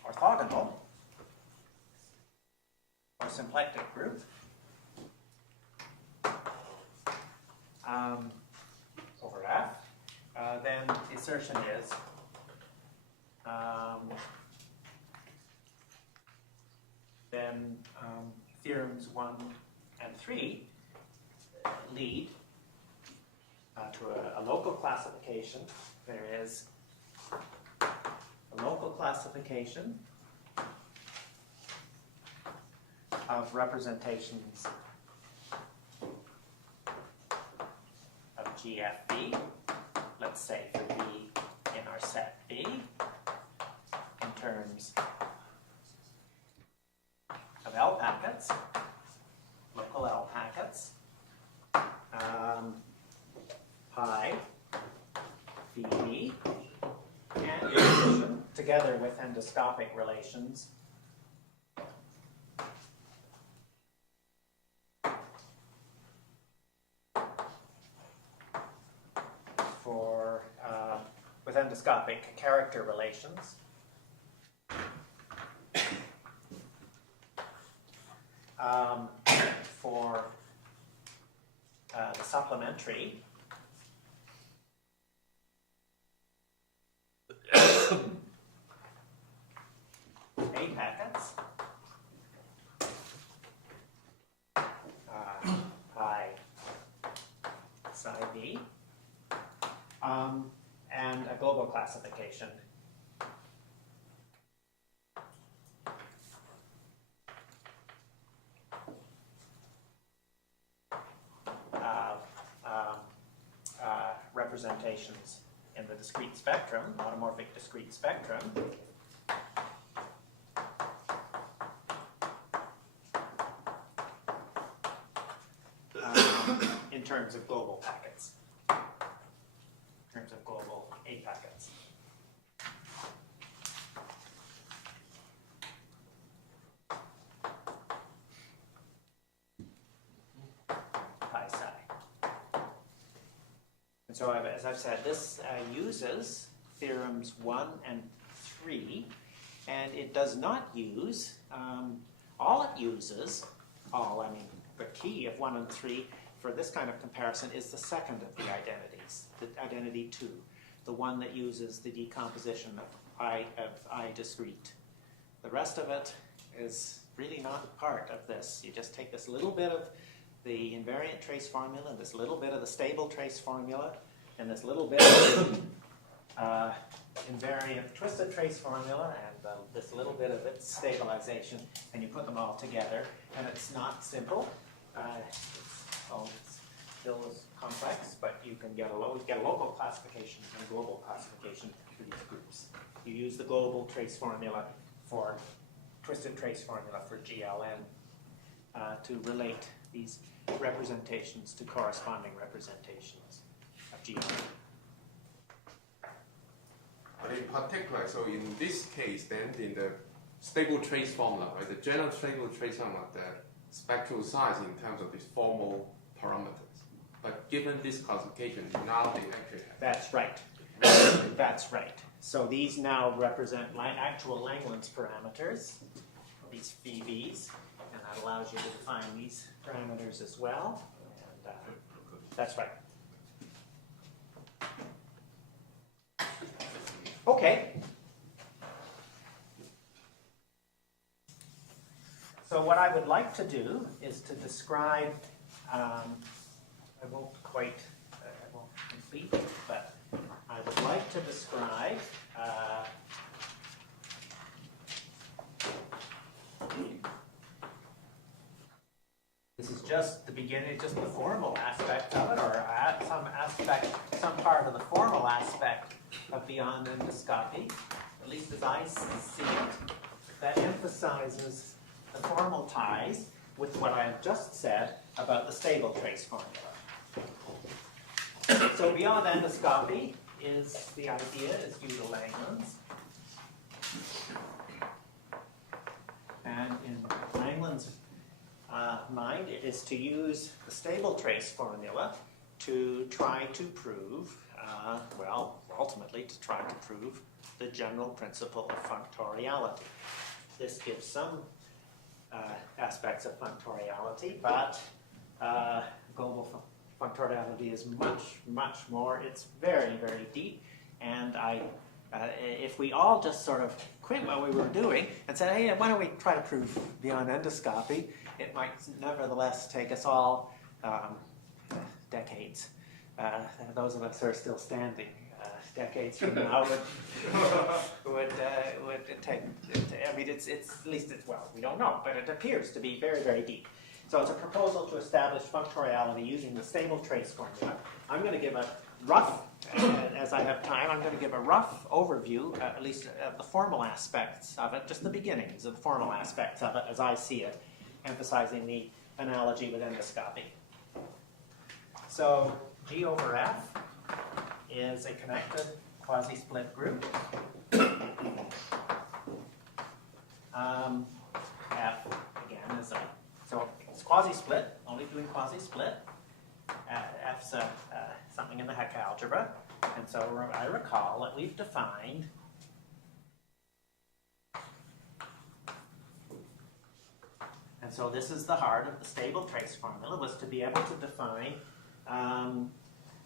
orthogonal, or symplectic group, over F. Then the assertion is theorems 1 and 3 lead to a local classification. There is a local classification of representations of GFB, let's say for B in our set B, in terms of together with endoscopic relations. For with endoscopic character relations. For the supplementary, A packets, pi psi b, and a global classification. Representations in the discrete spectrum, automorphic discrete spectrum. In terms of global packets, in terms of global A packets. Pi psi. And so, as I've said, this uses theorems 1 and 3, and it does not use, all it uses, the key of 1 and 3 for this kind of comparison is the second of the identities, the identity 2, the one that uses the decomposition of I discrete. The rest of it is really not part of this. You just take this little bit of the invariant trace formula, this little bit of the stable trace formula, and this little bit of invariant twisted trace formula, and this little bit of its stabilization, and you put them all together, and it's not simple. It's still as complex, but you can get a local classification and a global classification for these groups. You use the global trace formula for twisted trace formula for GLN to relate these representations to corresponding representations of GLN. But in particular, so in this case, then in the stable trace formula, right, the general stable trace formula, the spectral size in terms of these formal parameters. But given this classification, now they actually have. That's right. That's right. So these now represent actual Langlands parameters, these phi b's, and that allows you to define these parameters as well. And that's right. Okay. So what I would like to do is to describe, I won't complete it, but I would like to describe this is just the beginning, just the formal aspect of it, or some part of the formal aspect of Beyond Endoscopy, at least as I see it, that emphasizes the formal ties with what I have just said about the stable trace formula. So Beyond Endoscopy is the idea is due to Langlands. And in Langlands' mind, it is to use the stable trace formula to try to prove, ultimately to try to prove the general principle of functoriality. This gives some aspects of functoriality, but global functoriality is much more. It's very, very deep, and if we all just sort of quit what we were doing and said, hey, why don't we try to prove Beyond Endoscopy, it might nevertheless take us all decades. Those of us who are still standing decades from now would take. I mean, it's at least we don't know, but it appears to be very, very deep. So it's a proposal to establish functoriality using the stable trace formula. I'm going to give a rough, as I have time, I'm going to give a rough overview, at least of the formal aspects of it, just the beginnings of the formal aspects of it as I see it, emphasizing the analogy with endoscopy. So G over F is a connected quasi-split group. quasi-split, only doing quasi-split. F's something in the Heck algebra. And so I recall that we've defined and so this is the heart of the stable trace formula, was to be able to define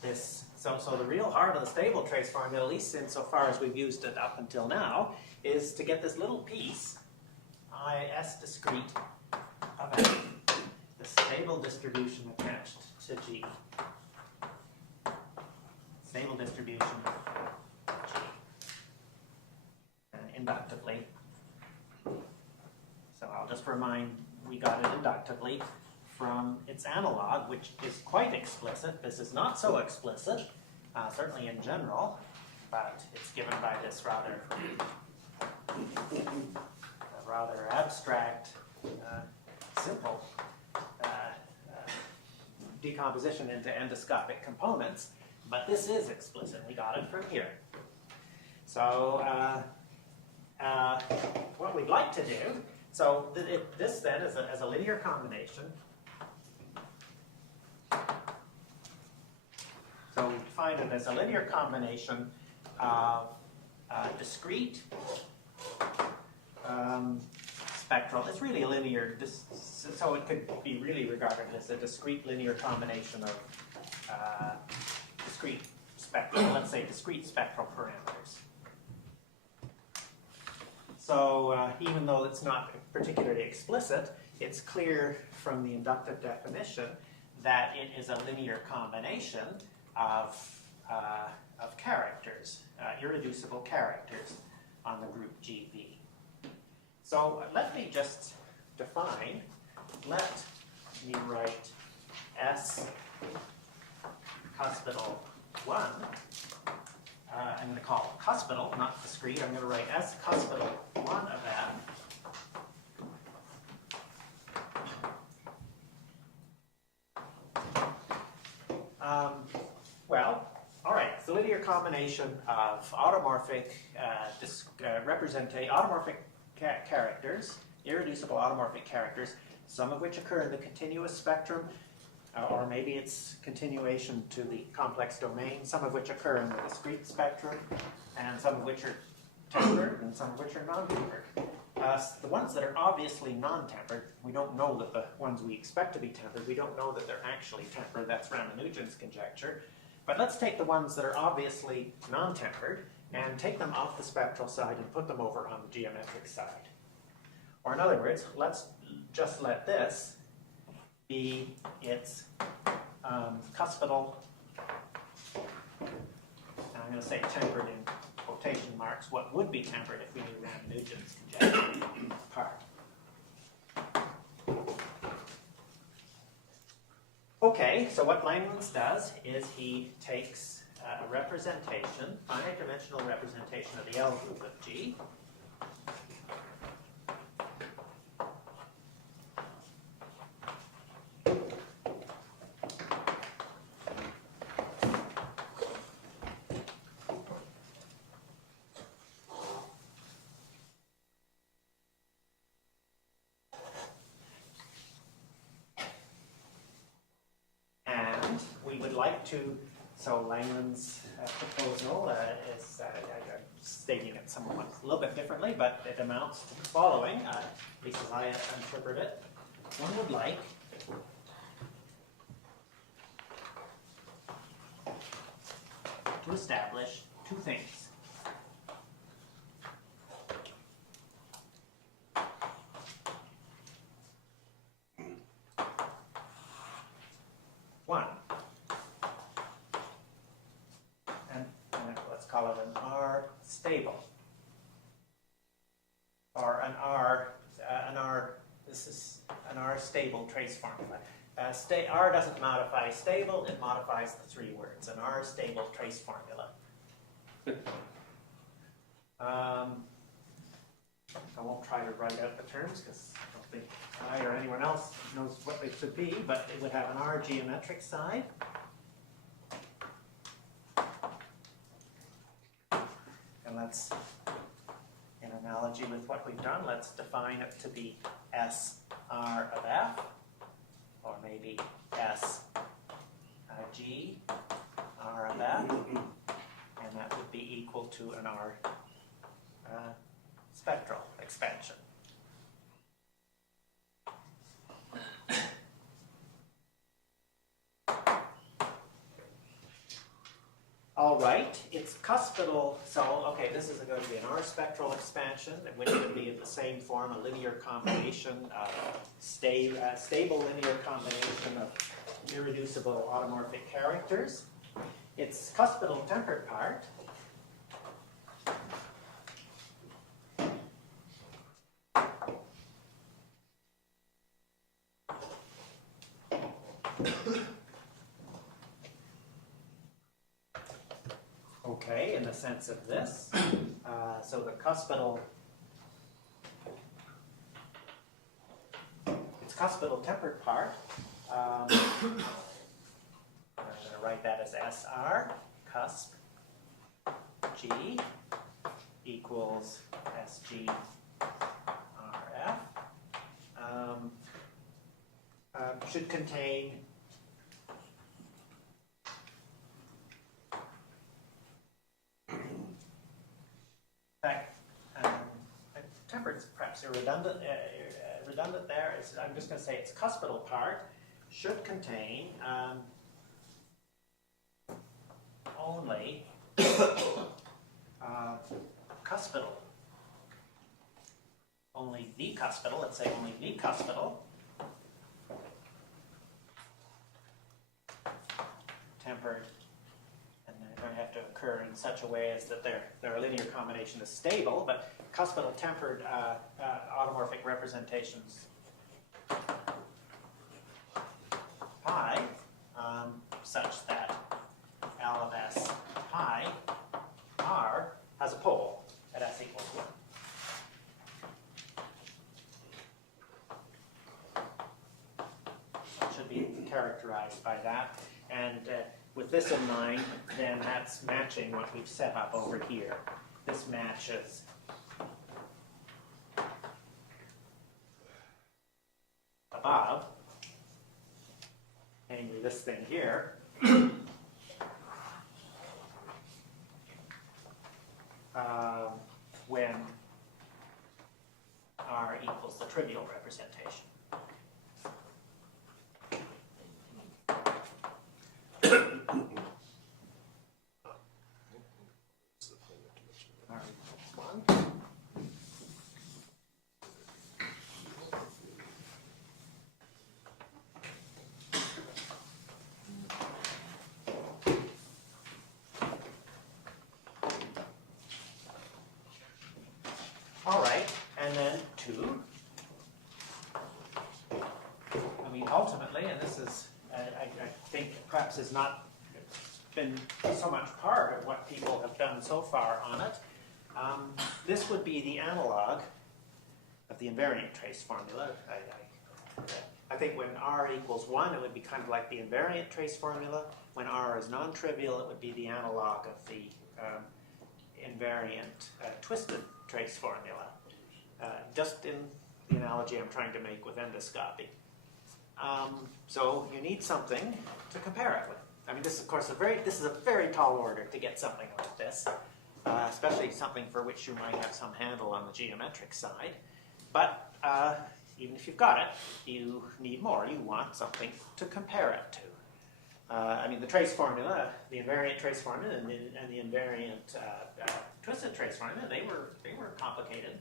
this. So the real heart of the stable trace formula, at least insofar as we've used it up until now, is to get this little piece, S discrete, of F, the stable distribution attached to G. Stable distribution G. Inductively. So I'll just remind, we got it inductively from its analog, which is quite explicit. This is not so explicit, certainly in general, but it's given by this rather abstract, simple decomposition into endoscopic components. But this is explicit. We got it from here. So what we'd like to do, so this then is as a linear combination. So we define it as a linear combination of discrete spectral. It's really a linear, so it could be really regarded as a discrete linear combination of discrete spectral, let's say discrete spectral parameters. So even though it's not particularly explicit, it's clear from the inductive definition that it is a linear combination of characters, irreducible characters on the group GB. So let me just define, let me write S cuspidal 1. I'm going to call it cuspidal, not discrete. I'm going to write S cuspidal 1 of that. Well, all right. It's a linear combination of automorphic automorphic characters, irreducible automorphic characters, some of which occur in the continuous spectrum, or maybe it's continuation to the complex domain, some of which occur in the discrete spectrum, and some of which are tempered, and some of which are non-tempered. The ones that are obviously non-tempered, we don't know that the ones we expect to be tempered, we don't know that they're actually tempered. That's Ramanujan's conjecture. But let's take the ones that are obviously non-tempered and take them off the spectral side and put them over on the geometric side. Or in other words, let's just let this be its cuspidal, and I'm going to say tempered in quotation marks, what would be tempered if we knew Ramanujan's conjecture part. Okay, so what Langlands does is he takes a representation, finite dimensional representation of the L group of G, so Langlands' proposal is, I'm stating it somewhat a little bit differently, but it amounts to the following, at least as I interpret it. One would like to establish two things. One, call it an R stable, or an R, this is an R stable trace formula. R doesn't modify stable, it modifies the three words, an R stable trace formula. I won't try to write out the terms because I don't think I or anyone else knows what they should be, but it would have an R geometric side. And let's, in analogy with what we've done, let's define it to be S R of F. or maybe S G R of F, and that would be equal to an R spectral expansion. All right, it's cuspidal, so okay, this is going to be an R spectral expansion, which would be in the same form, a linear combination, stable linear combination of irreducible automorphic characters. Its cuspidal tempered part okay, in the sense of this. So the cuspidal, its cuspidal tempered part, I'm going to write that as SR, cusp G equals SG RF, should contain tempered is perhaps redundant there. I'm just going to say its cuspidal part should contain only cuspidal. Only the cuspidal, let's say only the cuspidal tempered, and they're going to have to occur in such a way as that their linear combination is stable, but cuspidal tempered automorphic representations pi such that L of S pi R has a pole at S equals 1. So it should be characterized by that. And with this in mind, then that's matching what we've set up over here. This matches above, namely this thing here, when R equals the trivial representation. R equals 1. All right, and then 2. I mean, ultimately, and this is, I think perhaps has not been so much part of what people have done so far on it. This would be the analog of the invariant trace formula. I think when R equals 1, it would be kind of like the invariant trace formula. When R is non-trivial, it would be the analog of the invariant twisted trace formula, just in the analogy I'm trying to make with endoscopy. So you need something to compare it with. I mean, this is, of course, this is a very tall order to get something like this, especially something for which you might have some handle on the geometric side. But even if you've got it, you need more. You want something to compare it to. I mean, the trace formula, the invariant trace formula, and the invariant twisted trace formula, they were complicated.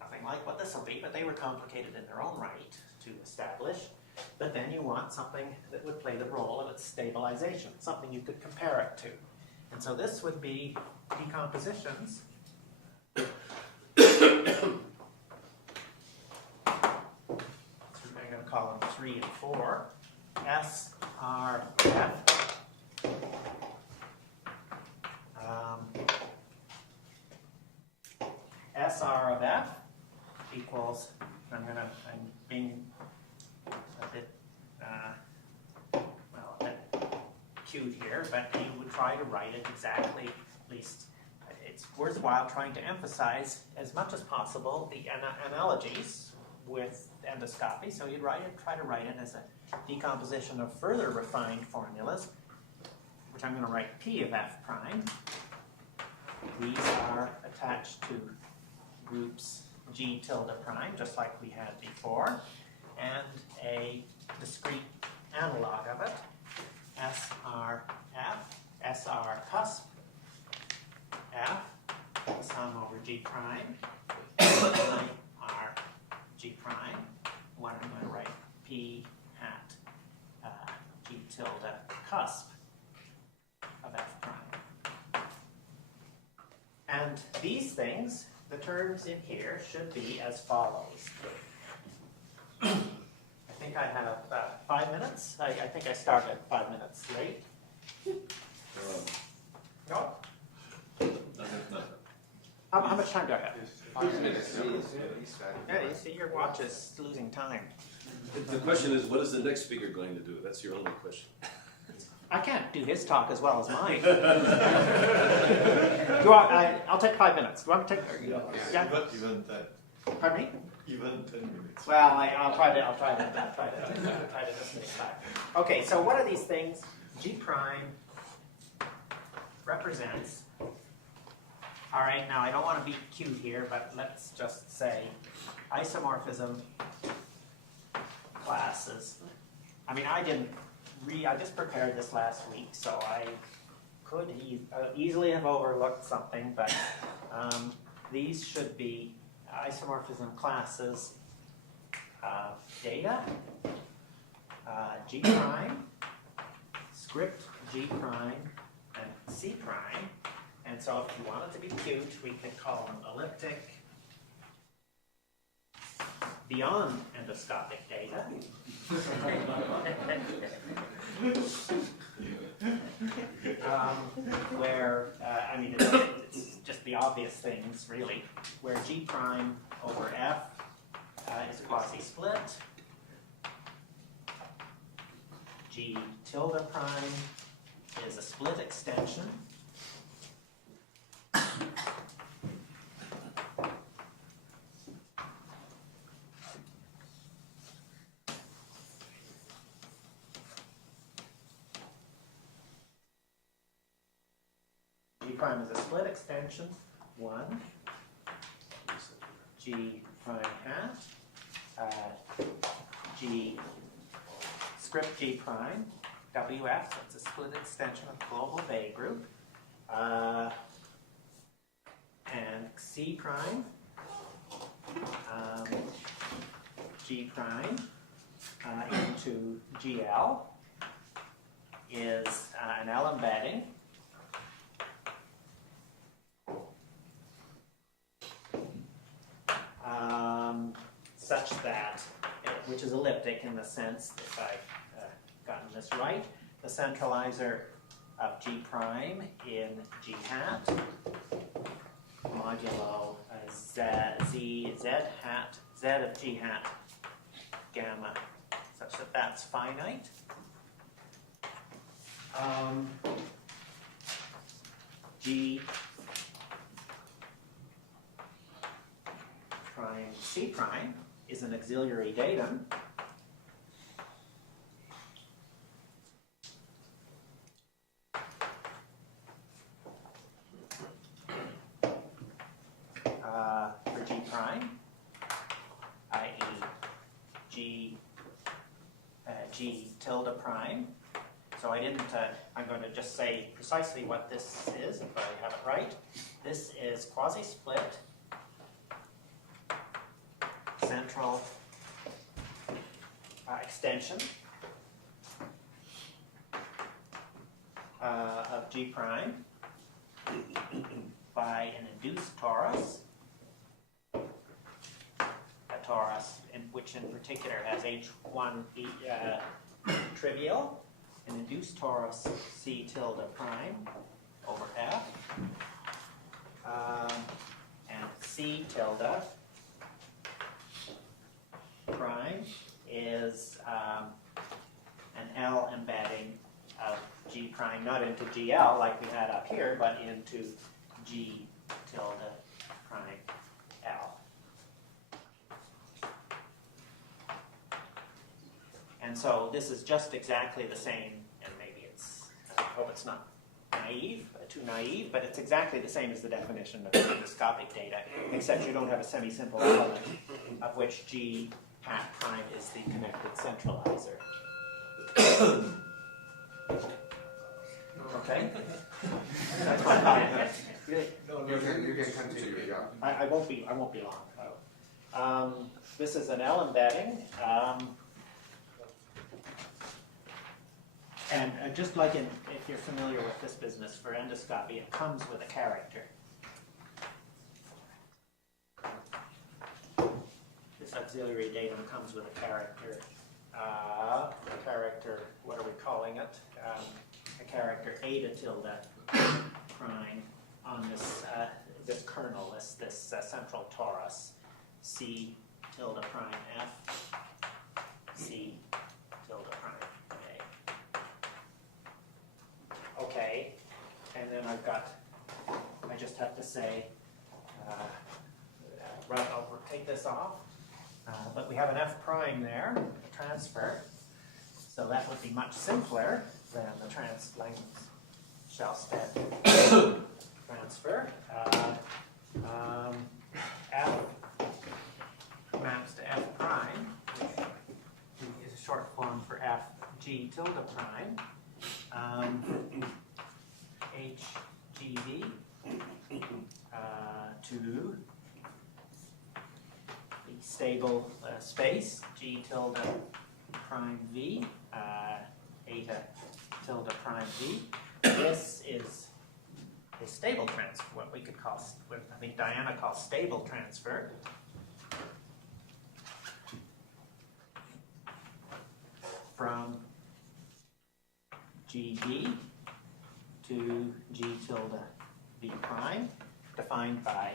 Nothing like what this will be, but they were complicated in their own right to establish. But then you want something that would play the role of its stabilization, something you could compare it to. And so this would be decompositions I'm going to call them 3 and 4. S, R, F. SR of F equals, I'm being a bit, well, a bit cute here, but you would try to write it exactly, at least it's worthwhile trying to emphasize as much as possible the analogies with endoscopy, so you'd try to write it as a decomposition of further refined formulas, which I'm going to write P of F prime. These are attached to groups G tilde prime, just like we had before, and a discrete analog of it, SR cusp F, sum over G prime, R G prime, what I'm going to write P hat G tilde cusp of F prime. And these things, the terms in here, should be as follows. I think I have 5 minutes. I think I started 5 minutes late. No? How much time do I have? 5 minutes. Yeah, you see, your watch is losing time. The question is, what is the next speaker going to do? That's your only question. I can't do his talk as well as mine. I'll take 5 minutes. Do you want to take? Yeah. Even that. Pardon me? Even 10 minutes. Well, I'll try to just make time. Okay, so what are these things? G prime represents. All right, now I don't want to be cute here, but let's just say isomorphism classes. I mean, I just prepared this last week, so I could easily have overlooked something, but these should be isomorphism classes of data, G prime, script G prime, and C prime. And so if you wanted to be cute, we could call them elliptic beyond endoscopic data. Where, I mean, it's just the obvious things, really, where G prime over F is quasi-split, G tilde prime is a split extension, G prime is a split extension, 1, G prime hat, G script G prime, WF, that's a split extension of the global Bay group, and C prime, G prime into GL is an L embedding. Such that, which is elliptic in the sense, if I've gotten this right, the centralizer of G prime in G hat modulo Z hat, Z of G hat gamma, such that that's finite. G prime C prime is an auxiliary datum. For G prime, i.e. G tilde prime. So I didn't, I'm going to just say precisely what this is, if I have it right. This is quasi-split central extension of G prime by an induced torus, a torus which in particular has H1 trivial, an induced torus C tilde prime over F, and C tilde prime is an L embedding of G prime, not into GL like we had up here, but into G tilde prime L. And so this is just exactly the same, and maybe it's, I hope it's not naive, too naive, but it's exactly the same as the definition of endoscopic data, except you don't have a semi-simple element of which G hat prime is the connected centralizer. Okay? That's fine. Really, You can continue, yeah. I won't be long. This is an L embedding. And just like if you're familiar with this business for endoscopy, it comes with a character. This auxiliary datum comes with a character. What are we calling it? A character eta tilde prime on this kernel, this central torus, C tilde prime F, C tilde prime A. Okay, and then I just have to say, I'll take this off, but we have an F prime there, a transfer, so that would be much simpler than the Langlands Shellstead transfer. F maps to F prime, which is a short form for F G tilde prime. HGV to the stable space G tilde prime V, eta tilde prime V. This is a stable transfer, what we could call, what I think Diana calls stable transfer. From GB to G tilde V prime, defined by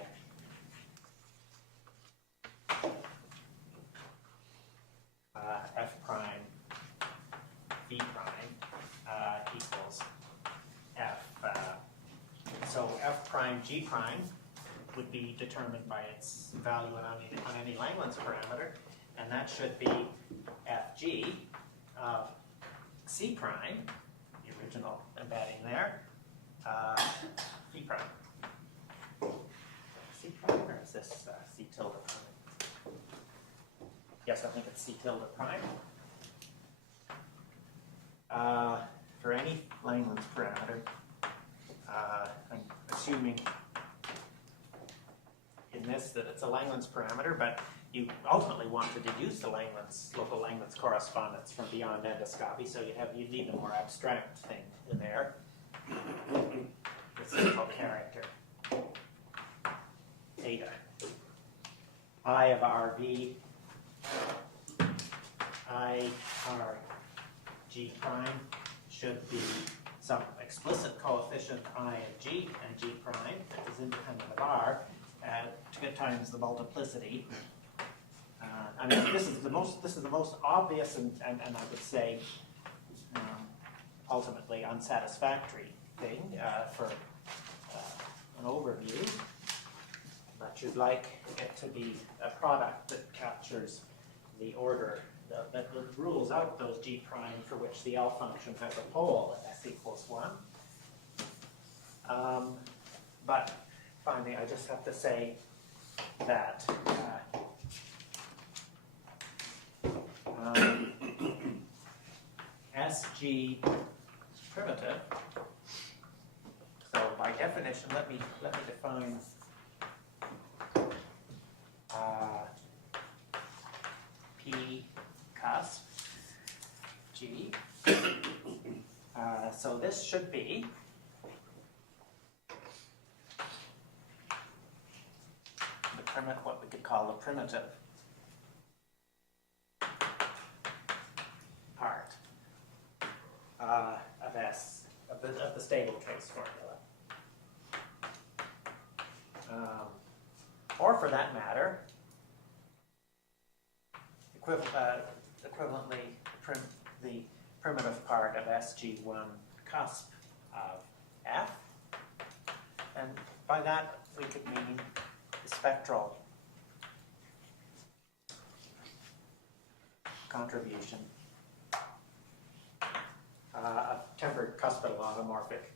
F prime V prime equals F. So F prime G prime would be determined by its value on any Langlands parameter, and that should be Fg of C prime, the original embedding there, C prime. C prime, or is this C tilde prime? Yes, I think it's C tilde prime. For any Langlands parameter, I'm assuming in this that it's a Langlands parameter, but you ultimately want to deduce the local Langlands correspondence from beyond endoscopy, so you need a more abstract thing in there. This is called character. Eta. I of RV, I R G prime should be some explicit coefficient I of G and G prime that is independent of R, two times the multiplicity. I mean, this is the most obvious and I would say ultimately unsatisfactory thing for an overview. But you'd like it to be a product that captures the order that rules out those G prime for which the L function has a pole at S equals 1. But finally, I just have to say that SG primitive. So by definition, let me define P cusp G. So this should be what we could call the primitive part of S, of the stable trace formula. Or for that matter, equivalently, the primitive part of SG1 cusp of F. And by that, we could mean the spectral contribution a tempered cuspidal automorphic.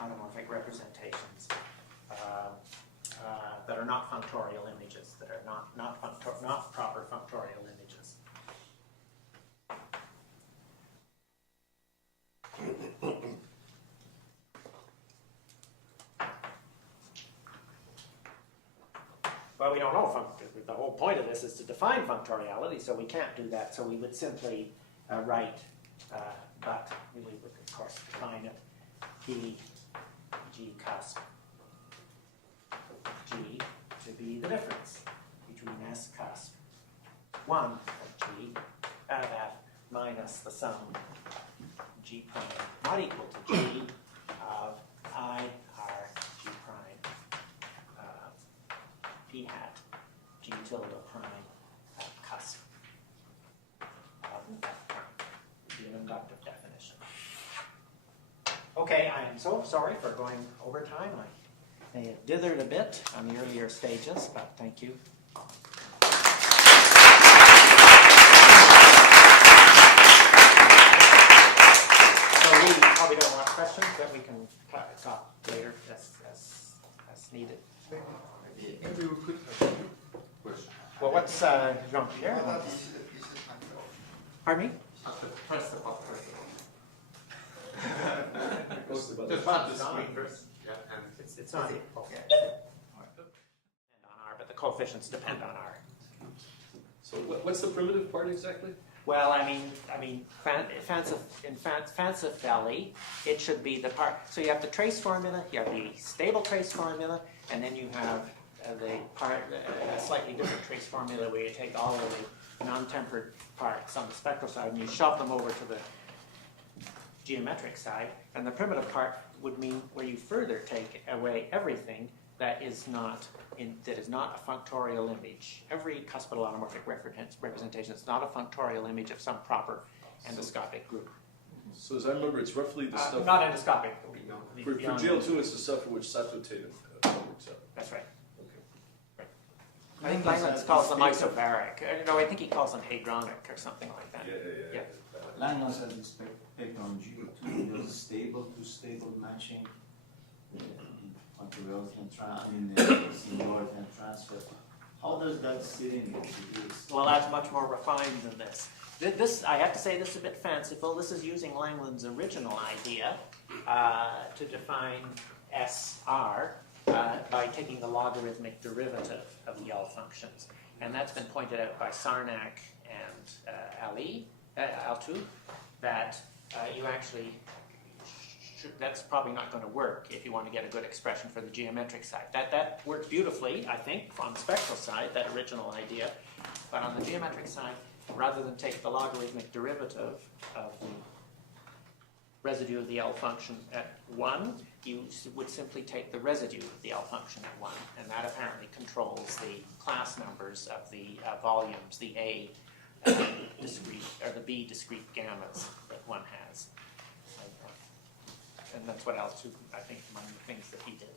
Automorphic representations that are not functorial images, that are not proper functorial images. Well, we don't know. The whole point of this is to define functoriality, so we can't do that. So we would simply write, but we would, of course, define it P, G cusp, G to be the difference between S cusp 1 of G, that minus the sum G prime not equal to G of I R G prime P hat G tilde prime cusp of F prime would be an inductive definition. Okay, I am so sorry for going over time. I may have dithered a bit on the earlier stages, but thank you. So we probably don't want questions that we can talk later as needed. Maybe we could have a question. Well, what's Jean-Pierre? Pardon me? Press the button. Just not the screen first. Yeah, and It's not. Okay. But the coefficients depend on R. So what's the primitive part exactly? Well, I mean, fancifully, it should be the part. So you have the trace formula, you have the stable trace formula, and then you have the part, a slightly different trace formula where you take all of the non-tempered parts on the spectral side and you shove them over to the geometric side, and the primitive part would mean where you further take away everything that is not a functorial image. Every cuspidal automorphic representation is not a functorial image of some proper endoscopic group. So as I remember, it's roughly the stuff. Not endoscopic. For GL2, it's the stuff for which Sato Tatum works out. That's right. Okay. I think Langlands calls them isobaric. No, I think he calls them hadronic or something like that. Yeah. Langlands has this paper on GO2, there's a stable to stable matching functoriality and seniority and transfer. How does that sit in this? Well, that's much more refined than this. This, I have to say, this is a bit fanciful. This is using Langlands' original idea to define SR by taking the logarithmic derivative of the L functions. And that's been pointed out by Sarnak and Ali, Altu, that you actually that's probably not going to work if you want to get a good expression for the geometric side. That works beautifully, I think, on the spectral side, that original idea. But on the geometric side, rather than take the logarithmic derivative of the residue of the L function at 1, you would simply take the residue of the L function at 1. And that apparently controls the class numbers of the volumes, the A discrete, or the B discrete gammas that one has. And that's what else, I think, among the things that he did.